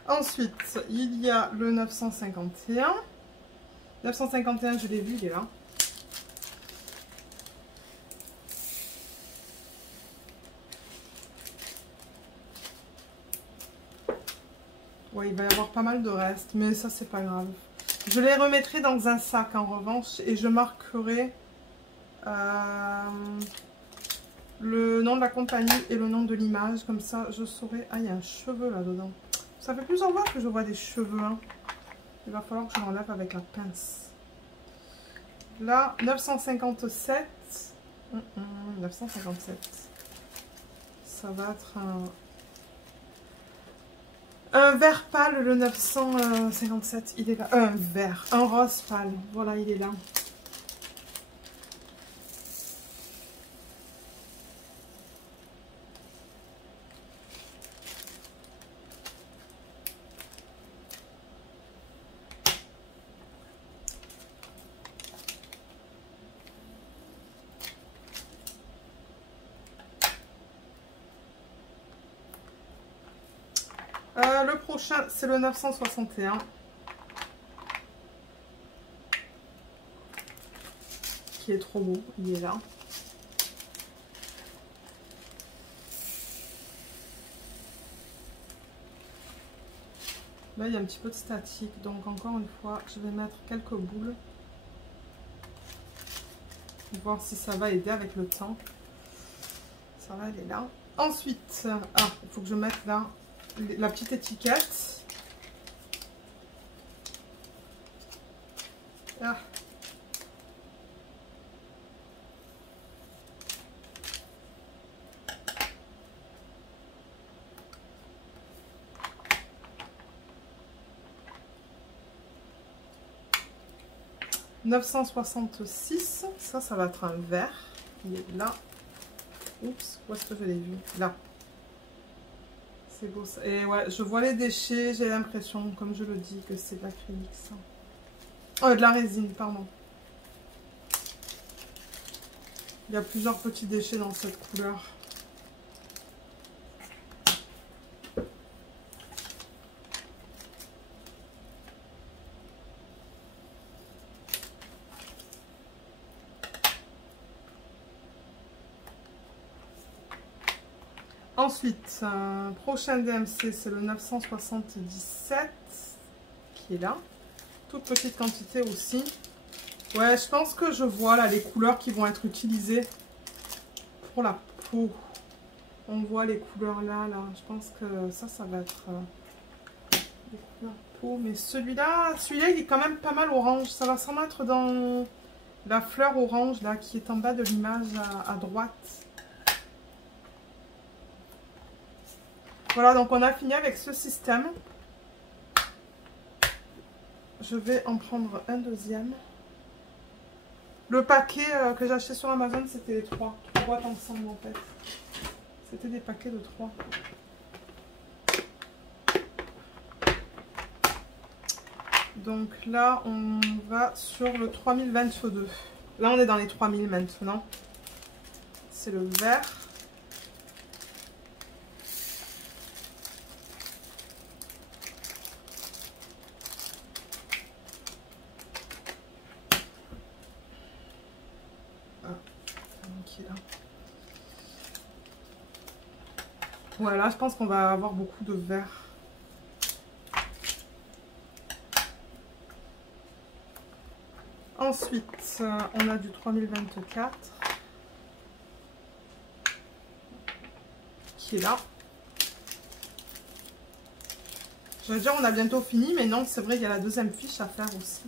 Ensuite, il y a le 951. 951, je l'ai vu, il est là. Ouais, il va y avoir pas mal de restes, mais ça, c'est pas grave. Je les remettrai dans un sac, en revanche, et je marquerai le nom de la compagnie et le nom de l'image. Comme ça, je saurai... Ah, il y a un cheveu là-dedans. Ça fait plusieurs fois que je vois des cheveux. Hein. Il va falloir que je l'enlève avec la pince. Là, 957. 957. Ça va être un vert pâle, le 957. Il est là. Un vert. Un rose pâle. Voilà, il est là. Le prochain, c'est le 961. Qui est trop beau, il est là. Là, il y a un petit peu de statique, donc encore une fois, je vais mettre quelques boules. Voir si ça va aider avec le temps. Ça va, elle est là. Ensuite, il faut que je mette là la petite étiquette. Ah. « 966 », ça va être un vert. Il est là. Oups, où est-ce que je l'ai vu? Là. C'est beau ça. Et ouais, je vois les déchets, j'ai l'impression, comme je le dis, que c'est de l'acrylique ça. Oh, de la résine, pardon. Il y a plusieurs petits déchets dans cette couleur. Ensuite, prochain DMC, c'est le 977 qui est là. Toute petite quantité aussi. Ouais, je pense que je vois là les couleurs qui vont être utilisées pour la peau. On voit les couleurs là. Je pense que ça va être des couleurs peau. Mais celui-là, il est quand même pas mal orange. Ça va sûrement être dans la fleur orange là qui est en bas de l'image à droite. Voilà, donc on a fini avec ce système. Je vais en prendre un deuxième. Le paquet que j'ai acheté sur Amazon, c'était les 3 boîtes ensemble en fait. C'était des paquets de 3. Donc là, on va sur le 3022. Là, on est dans les 3000 maintenant. C'est le vert. Voilà, je pense qu'on va avoir beaucoup de vert. Ensuite, on a du 3024 qui est là. Je veux dire, on a bientôt fini, mais non, c'est vrai, il y a la deuxième fiche à faire aussi.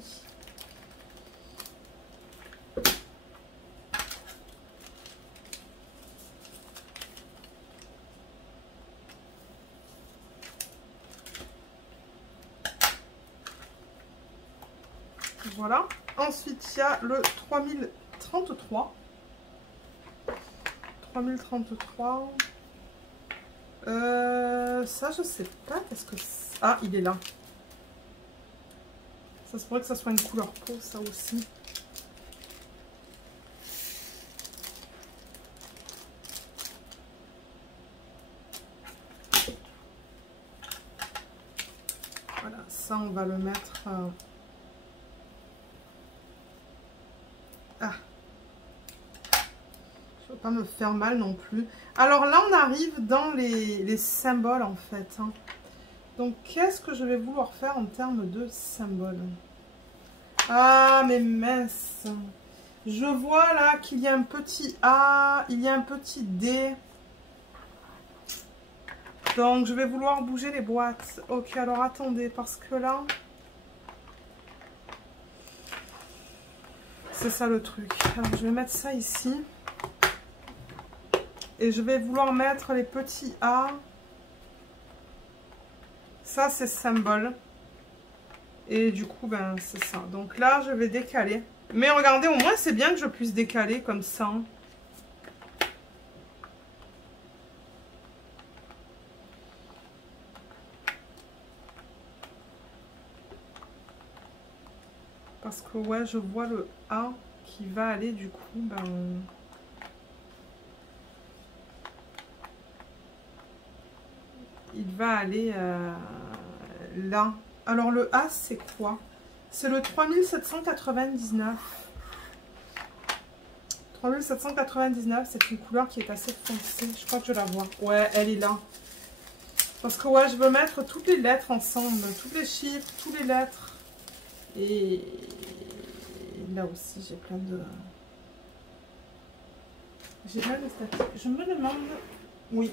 Voilà. Ensuite, il y a le 3033. 3033. Ça, je sais pas. Qu'est-ce que c'est? Ah, il est là. Ça se pourrait que ça soit une couleur peau, ça aussi. Voilà, ça, on va le mettre... Ah. Je ne veux pas me faire mal non plus. Alors là, on arrive dans les symboles, en fait. Hein. Donc, qu'est-ce que je vais vouloir faire en termes de symboles? Ah, mais mince. Je vois là qu'il y a un petit A, il y a un petit D. Donc, je vais vouloir bouger les boîtes. Ok, alors attendez, parce que là... C'est ça le truc. Alors, je vais mettre ça ici. Et je vais vouloir mettre les petits A. Ça, c'est symbole. Et du coup, ben, c'est ça. Donc là, je vais décaler. Mais regardez, au moins, c'est bien que je puisse décaler comme ça. Parce que, ouais, je vois le A qui va aller, du coup, ben... Il va aller là. Alors, le A, c'est quoi? C'est le 3799. 3799, c'est une couleur qui est assez foncée. Je crois que je la vois. Ouais, elle est là. Parce que, ouais, je veux mettre toutes les lettres ensemble. Tous les chiffres, toutes les lettres. Et là aussi, j'ai plein de... J'ai plein de statistiques. Je me demande... Oui.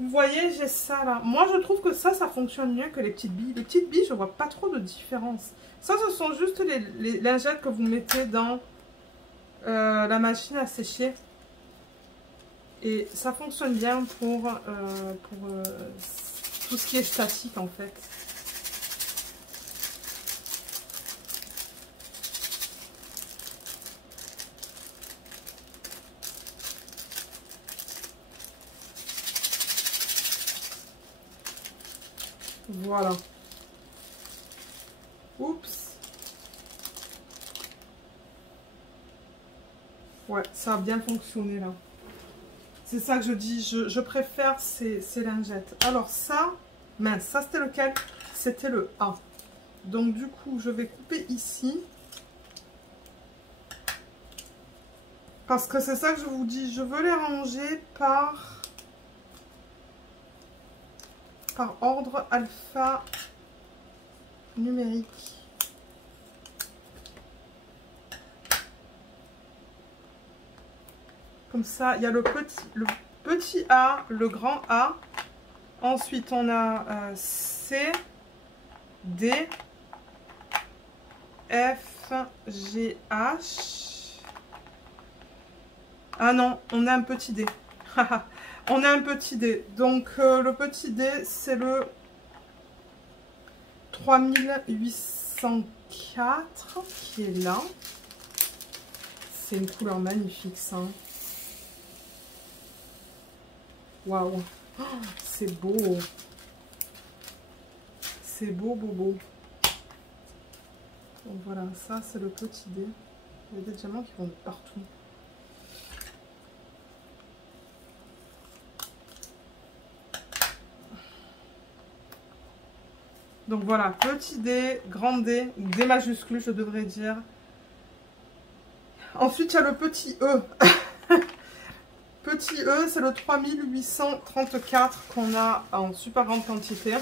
Vous voyez, j'ai ça là. Moi, je trouve que ça fonctionne mieux que les petites billes. Les petites billes, je vois pas trop de différence. Ça, ce sont juste les lingettes que vous mettez dans la machine à sécher. Et ça fonctionne bien pour tout ce qui est statique, en fait. Voilà. Oups. Ouais, ça a bien fonctionné là. C'est ça que je dis. Je préfère ces lingettes. Alors ça, mince, ça c'était lequel? C'était le A. Donc du coup, je vais couper ici. Parce que c'est ça que je vous dis. Je veux les ranger par... par ordre alpha numérique. Comme ça, il y a le petit A, le grand A. Ensuite, on a C, D, F, G, H. Ah non, on a un petit D. On a un petit D. Donc, le petit D, c'est le 3804 qui est là. C'est une couleur magnifique, ça. Waouh! Oh, c'est beau! C'est beau, beau, beau. Donc voilà, ça c'est le petit dé. Il y a des diamants qui vont de partout. Donc voilà, petit dé, grand dé, D majuscule je devrais dire. Ensuite il y a le petit E. Petit E, c'est le 3834 qu'on a en super grande quantité.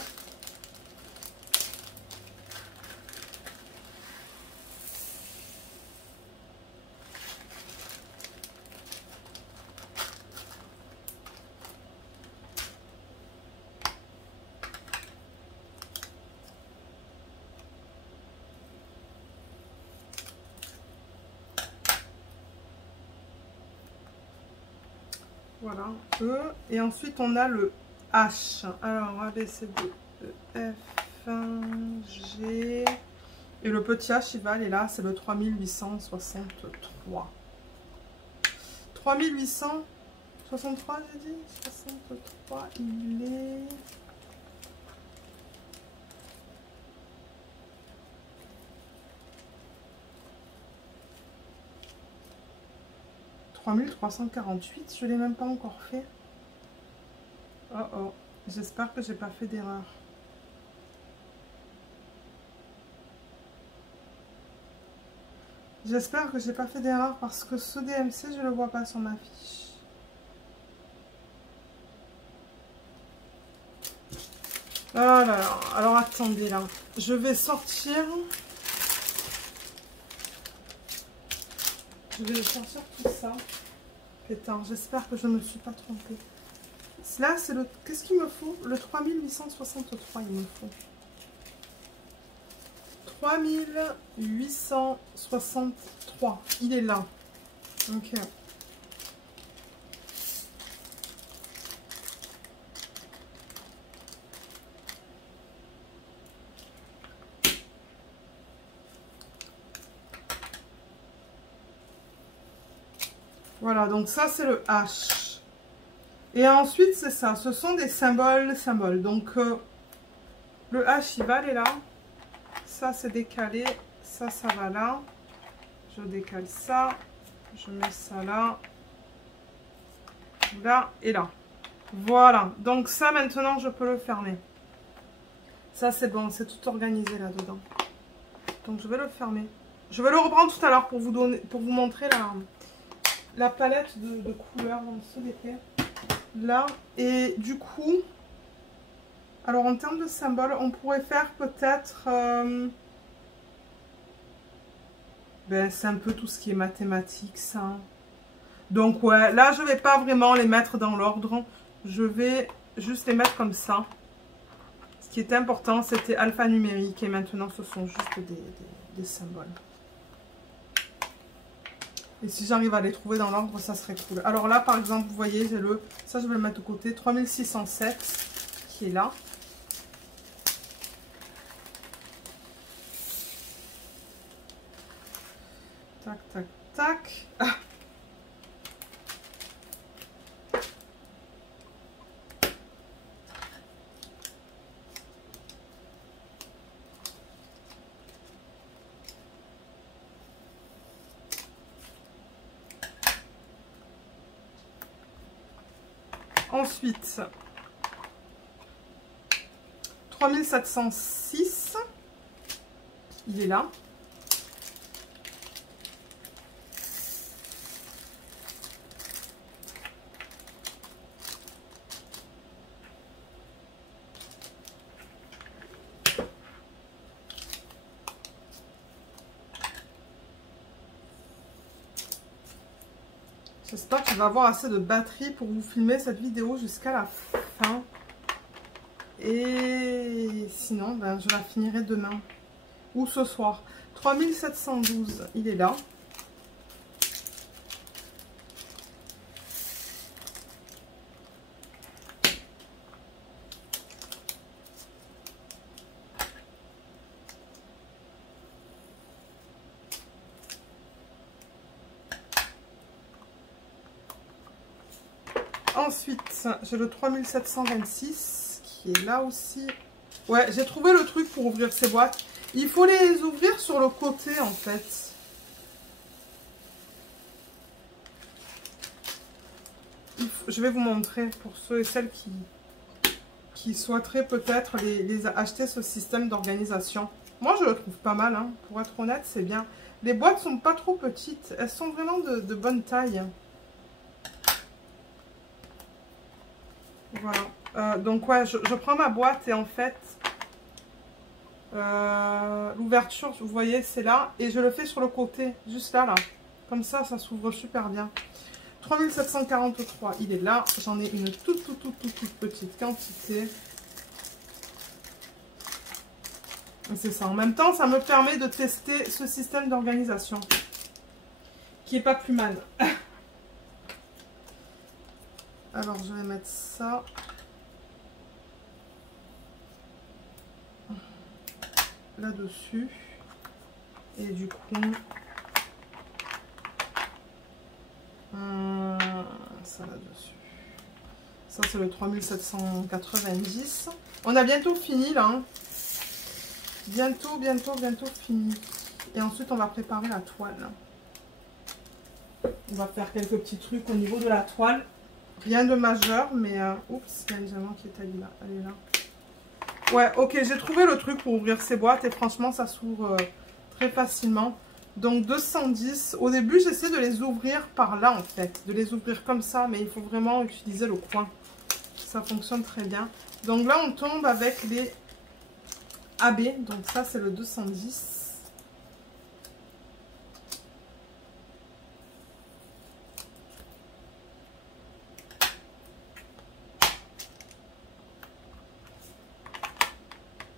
Voilà, E. Et ensuite, on a le H. Alors, A, B, C, D, E, F, G. Et le petit H, il va aller là, c'est le 3863. 3863, j'ai dit 63, il est... « 3348 », je ne l'ai même pas encore fait. Oh oh, j'espère que j'ai pas fait d'erreur. J'espère que j'ai pas fait d'erreur parce que ce DMC, je le vois pas sur ma fiche. Oh là là, alors attendez là. Je vais sortir. Je vais sortir tout ça. Pétard, j'espère que je ne me suis pas trompée. Là, c'est le... Qu'est-ce qu'il me faut? Le 3863, il me faut. 3863. Il est là. Ok. Voilà, donc ça, c'est le H. Et ensuite, c'est ça. Ce sont des symboles. Donc, le H, il va aller là. Ça, c'est décalé. Ça va là. Je décale ça. Je mets ça là. Là et là. Voilà. Donc, ça, maintenant, je peux le fermer. Ça, c'est bon. C'est tout organisé là-dedans. Donc, je vais le fermer. Je vais le reprendre tout à l'heure pour vous montrer la palette de couleurs dans ce BT. Là. Et du coup... Alors, en termes de symboles, on pourrait faire peut-être... c'est un peu tout ce qui est mathématiques, ça. Donc, ouais, là, je ne vais pas vraiment les mettre dans l'ordre. Je vais juste les mettre comme ça. Ce qui était important, c'était alphanumérique. Et maintenant, ce sont juste des symboles. Et si j'arrive à les trouver dans l'ordre, ça serait cool. Alors là, par exemple, vous voyez, j'ai le... Ça, je vais le mettre de côté. 3607 qui est là. Tac, tac, tac. Ah. Ensuite, 3706, il est là. J'espère que je vais avoir assez de batterie pour vous filmer cette vidéo jusqu'à la fin. Et sinon, ben, je la finirai demain ou ce soir. 3712, il est là. Ensuite, j'ai le 3726 qui est là aussi. Ouais, j'ai trouvé le truc pour ouvrir ces boîtes. Il faut les ouvrir sur le côté en fait. Je vais vous montrer pour ceux et celles qui souhaiteraient peut-être acheter ce système d'organisation. Moi, je le trouve pas mal, hein. Pour être honnête, c'est bien. Les boîtes sont pas trop petites. Elles sont vraiment de bonne taille. Voilà. Donc, ouais, je prends ma boîte et en fait, l'ouverture, vous voyez, c'est là. Et je le fais sur le côté, juste là, là. Comme ça s'ouvre super bien. 3743, il est là. J'en ai une toute petite quantité. C'est ça. En même temps, ça me permet de tester ce système d'organisation. Qui est pas plus mal. Alors, je vais mettre ça. Là-dessus. Et du coup... ça là-dessus. Ça, c'est le 3790. On a bientôt fini, là. Hein. Bientôt fini. Et ensuite, on va préparer la toile. On va faire quelques petits trucs au niveau de la toile. Rien de majeur, mais... oups, il y a une diamant qui est allée là. Elle est là. Ouais, ok, j'ai trouvé le truc pour ouvrir ces boîtes. Et franchement, ça s'ouvre très facilement. Donc 210. Au début, j'essaie de les ouvrir par là, en fait. De les ouvrir comme ça, mais il faut vraiment utiliser le coin. Ça fonctionne très bien. Donc là, on tombe avec les AB. Donc ça, c'est le 210.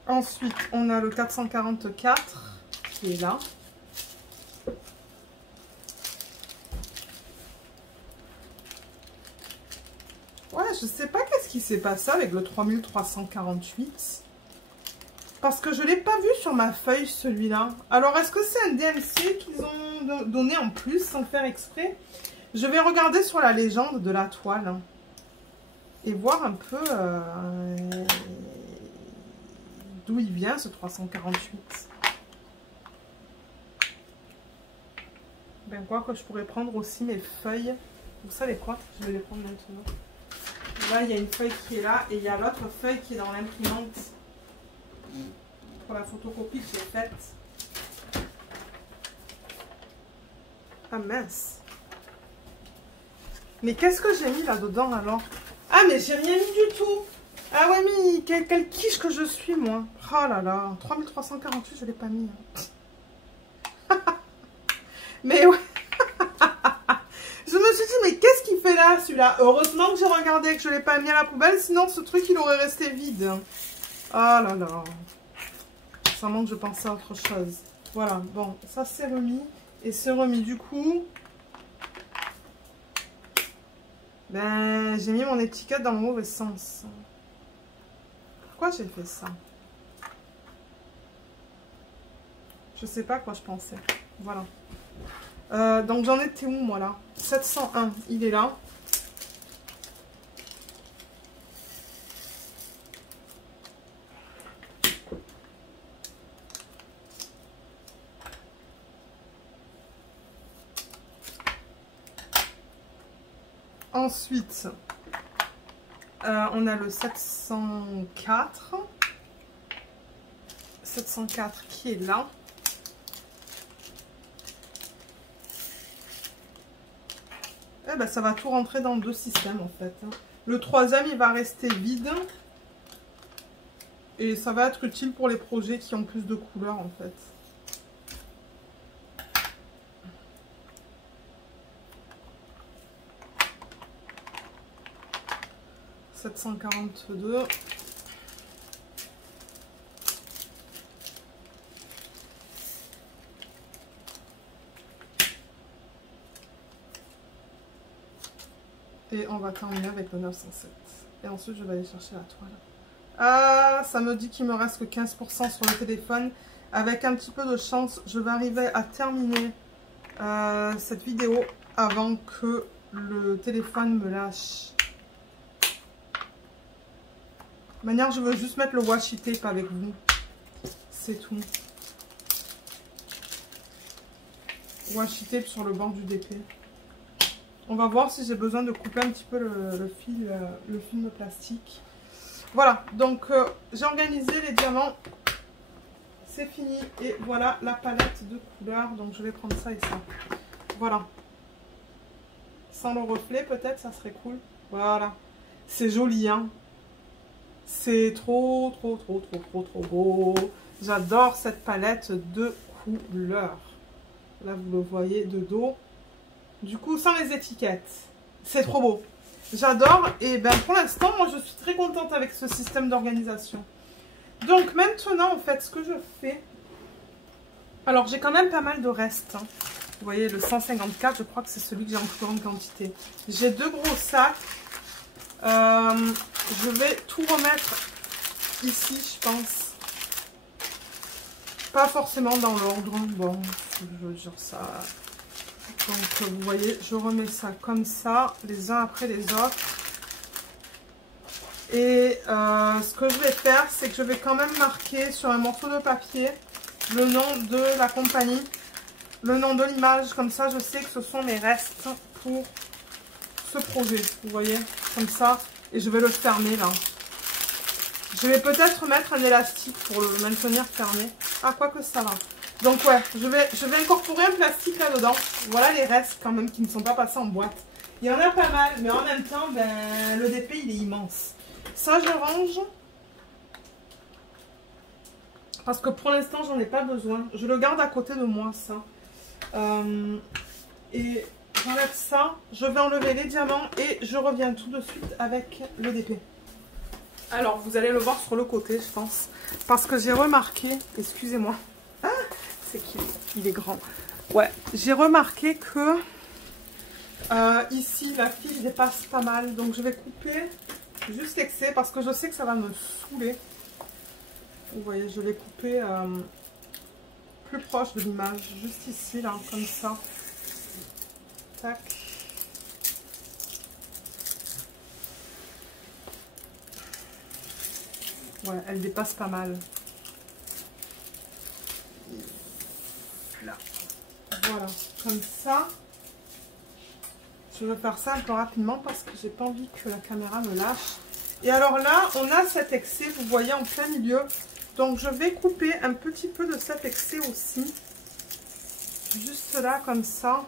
Ensuite, on a le 444 qui est là. Ouais, je sais pas qu'est-ce qui s'est passé avec le 3348. Parce que je ne l'ai pas vu sur ma feuille, celui-là. Alors, est-ce que c'est un DMC qu'ils ont donné en plus, sans faire exprès? Je vais regarder sur la légende de la toile. Hein, et voir un peu d'où il vient, ce 348. Ben, quoi que je pourrais prendre aussi mes feuilles. Vous savez quoi? Je vais les prendre maintenant. Là, il y a une feuille qui est là et il y a l'autre feuille qui est dans l'imprimante pour la photocopie que j'ai faite. Ah mince. Mais qu'est-ce que j'ai mis là-dedans alors? Ah mais j'ai rien mis du tout. Ah ouais mais quelle quiche que je suis moi. Oh là là, 3348 je l'ai pas mis. Hein. Mais ouais. Je me suis dit, mais qu'est-ce qu'il fait là, celui-là? Heureusement que j'ai regardé et que je ne l'ai pas mis à la poubelle, sinon ce truc, il aurait resté vide. Oh là là. Ça manque, je pensais à autre chose. Voilà, bon, ça c'est remis. Et c'est remis, du coup... Ben, j'ai mis mon étiquette dans le mauvais sens. Pourquoi j'ai fait ça? Je sais pas à quoi je pensais. Voilà. Donc j'en étais où moi là? 701, il est là. Ensuite, on a le 704. 704 qui est là. Eh ben, ça va tout rentrer dans deux systèmes en fait. Le troisième, il va rester vide. Et ça va être utile pour les projets qui ont plus de couleurs en fait. 742. Et on va terminer avec le 907. Et ensuite, je vais aller chercher la toile. Ah, ça me dit qu'il me reste que 15% sur le téléphone. Avec un petit peu de chance, je vais arriver à terminer cette vidéo avant que le téléphone me lâche. De manière, je veux juste mettre le washi tape avec vous. C'est tout. Washi tape sur le bord du DP. On va voir si j'ai besoin de couper un petit peu le film plastique. Voilà, donc j'ai organisé les diamants. C'est fini. Et voilà la palette de couleurs. Donc je vais prendre ça et ça. Voilà. Sans le reflet, peut-être, ça serait cool. Voilà. C'est joli, hein. C'est trop beau. J'adore cette palette de couleurs. Là, vous le voyez de dos. Du coup, sans les étiquettes. C'est trop beau. J'adore. Et ben pour l'instant, moi, je suis très contente avec ce système d'organisation. Donc, maintenant, en fait, ce que je fais... Alors, j'ai quand même pas mal de restes. Hein. Vous voyez, le 154, je crois que c'est celui que j'ai en plus grande quantité. J'ai 2 gros sacs. Je vais tout remettre ici, je pense. Pas forcément dans l'ordre. Bon, je veux dire ça... Donc, vous voyez, je remets ça comme ça, les uns après les autres. Et ce que je vais faire, c'est que je vais quand même marquer sur un morceau de papier le nom de la compagnie, le nom de l'image. Comme ça, je sais que ce sont mes restes pour ce projet. Vous voyez, comme ça. Et je vais le fermer là. Je vais peut-être mettre un élastique pour le maintenir fermé. Ah, quoi que ça va. Donc ouais, je vais incorporer un plastique là-dedans. Voilà les restes quand même qui ne sont pas passés en boîte. Il y en a pas mal, mais en même temps, ben, le DP il est immense. Ça je range. Parce que pour l'instant, j'en ai pas besoin. Je le garde à côté de moi, ça. Et j'enlève ça. Je vais enlever les diamants et je reviens tout de suite avec le DP. Alors, vous allez le voir sur le côté, je pense. Parce que j'ai remarqué, excusez-moi. Ah, c'est qu'il est grand. Ouais, j'ai remarqué que ici, la file dépasse pas mal. Donc, je vais couper juste l'excès parce que je sais que ça va me saouler. Vous voyez, je l'ai coupé plus proche de l'image. Juste ici, là, comme ça. Tac. Ouais, elle dépasse pas mal. Là. Voilà, comme ça. Je vais faire ça un peu rapidement parce que j'ai pas envie que la caméra me lâche. Et alors là, on a cet excès, vous voyez, en plein milieu. Donc je vais couper un petit peu de cet excès aussi. Juste là, comme ça.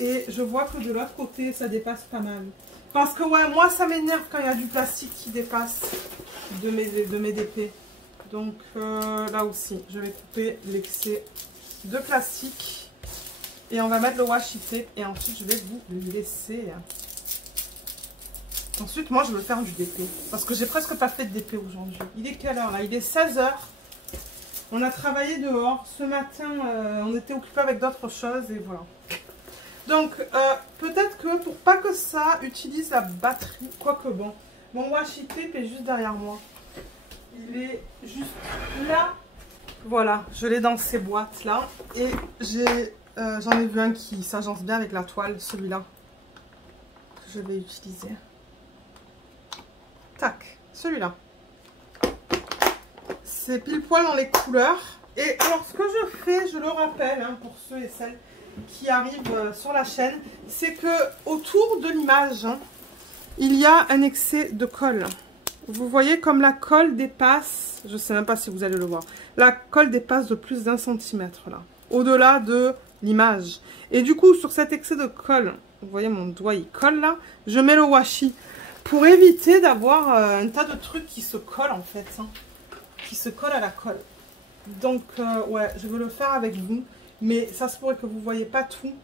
Et je vois que de l'autre côté, ça dépasse pas mal. Parce que ouais, moi ça m'énerve quand il y a du plastique qui dépasse de mes DP. Donc là aussi, je vais couper l'excès de plastique. Et on va mettre le washi tape. Et ensuite, je vais vous laisser. Ensuite, moi, je veux faire du DP. Parce que j'ai presque pas fait de DP aujourd'hui. Il est quelle heure là? Il est 16 h. On a travaillé dehors. Ce matin, on était occupé avec d'autres choses. Et voilà. Donc, peut-être que pour pas que ça utilise la batterie. Quoique bon. Mon washi tape est juste derrière moi. Il est juste là. Voilà, je l'ai dans ces boîtes là. Et j'en ai vu un qui s'agence bien avec la toile, celui-là. Que je vais utiliser. Tac, celui-là. C'est pile poil dans les couleurs. Et alors, ce que je fais, je le rappelle, hein, pour ceux et celles qui arrivent sur la chaîne, c'est que autour de l'image, hein, il y a un excès de colle. Vous voyez comme la colle dépasse, je ne sais même pas si vous allez le voir, la colle dépasse de plus d'1 centimètre là, au-delà de l'image. Et du coup, sur cet excès de colle, vous voyez mon doigt il colle là, je mets le washi pour éviter d'avoir un tas de trucs qui se collent en fait, hein, qui se collent à la colle. Donc ouais, je veux le faire avec vous, mais ça se pourrait que vous ne voyez pas tout.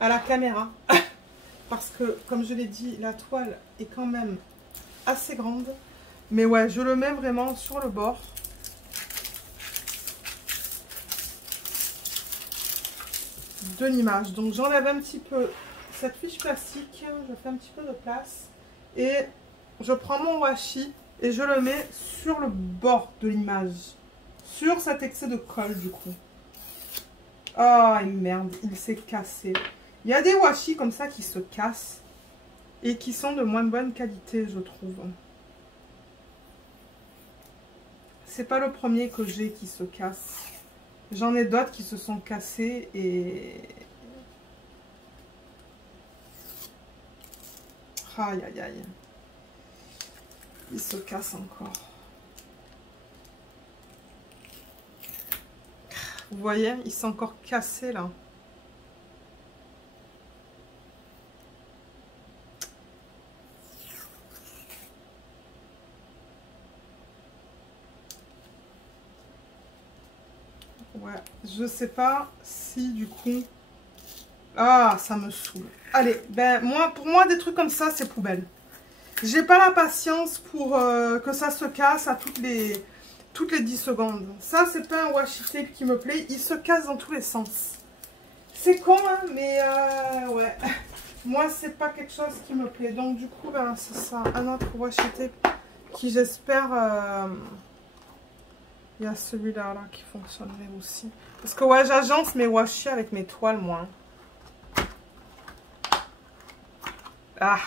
à la caméra. Parce que, comme je l'ai dit, la toile est quand même assez grande. Mais ouais, je le mets vraiment sur le bord. De l'image. Donc j'enlève un petit peu cette fiche plastique. Je fais un petit peu de place. Et je prends mon washi et je le mets sur le bord de l'image. Sur cet excès de colle du coup. Oh merde, il s'est cassé. Il y a des washi comme ça qui se cassent. Et qui sont de moins bonne qualité, je trouve. C'est pas le premier que j'ai qui se casse. J'en ai d'autres qui se sont cassés et... Aïe aïe aïe. Il se casse encore. Vous voyez, il s'est encore cassé là. Ouais, je sais pas si du coup... Ah, ça me saoule. Allez, ben moi, pour moi, des trucs comme ça, c'est poubelle. J'ai pas la patience pour que ça se casse à toutes les 10 secondes. Ça, c'est pas un washi tape qui me plaît. Il se casse dans tous les sens. C'est con, hein, mais ouais. Moi, c'est pas quelque chose qui me plaît. Donc, du coup, ben, c'est ça. Un autre washi tape qui, j'espère... Il y a celui-là là, qui fonctionnerait aussi. Parce que ouais, j'agence mes washi avec mes toiles, moi. Ah.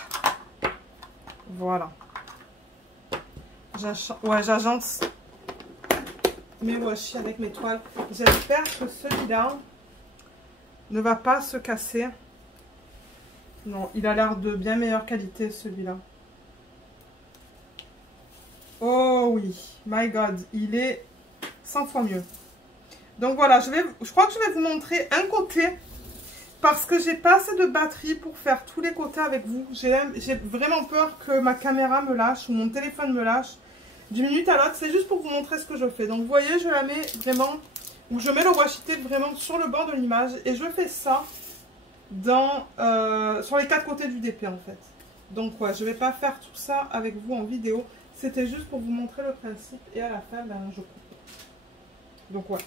Voilà. Ouais, j'agence mes washi avec mes toiles. J'espère que celui-là ne va pas se casser. Non, il a l'air de bien meilleure qualité, celui-là. Oh oui, my god, il est 100 fois mieux. Donc voilà, je crois que je vais vous montrer un côté parce que j'ai pas assez de batterie pour faire tous les côtés avec vous. J'ai vraiment peur que ma caméra me lâche ou mon téléphone me lâche d'une minute à l'autre. C'est juste pour vous montrer ce que je fais. Donc vous voyez, je la mets vraiment, ou je mets le washi tape vraiment sur le bord de l'image et je fais ça sur les 4 côtés du DP en fait. Donc ouais, je vais pas faire tout ça avec vous en vidéo. C'était juste pour vous montrer le principe et à la fin, ben, je coupe. Donc ouais,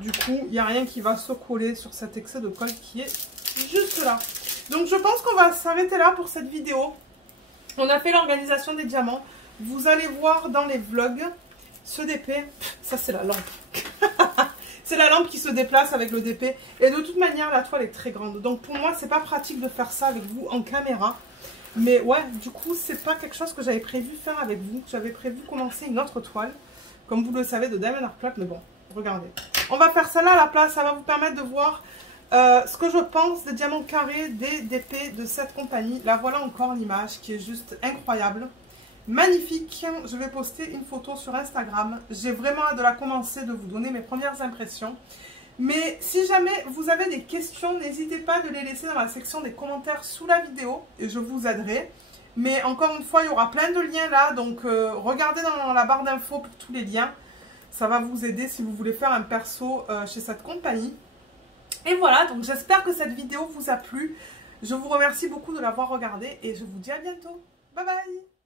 du coup, il n'y a rien qui va se coller sur cet excès de colle qui est juste là. Donc je pense qu'on va s'arrêter là pour cette vidéo. On a fait l'organisation des diamants. Vous allez voir dans les vlogs ce DP. Ça, c'est la lampe. C'est la lampe qui se déplace avec le DP. Et de toute manière, la toile est très grande. Donc pour moi, c'est pas pratique de faire ça avec vous en caméra. Mais ouais, du coup, c'est pas quelque chose que j'avais prévu faire avec vous. J'avais prévu commencer une autre toile, comme vous le savez, de Diamond Art Club. Mais bon, regardez. On va faire ça là à la place. Ça va vous permettre de voir ce que je pense des diamants carrés, des DP de cette compagnie. Là, voilà encore l'image qui est juste incroyable. Magnifique. Je vais poster une photo sur Instagram. J'ai vraiment hâte de la commencer, de vous donner mes premières impressions. Mais si jamais vous avez des questions, n'hésitez pas de les laisser dans la section des commentaires sous la vidéo et je vous aiderai. Mais encore une fois, il y aura plein de liens là, donc regardez dans la barre d'infos pour tous les liens. Ça va vous aider si vous voulez faire un perso chez cette compagnie. Et voilà, donc j'espère que cette vidéo vous a plu. Je vous remercie beaucoup de l'avoir regardée et je vous dis à bientôt. Bye bye!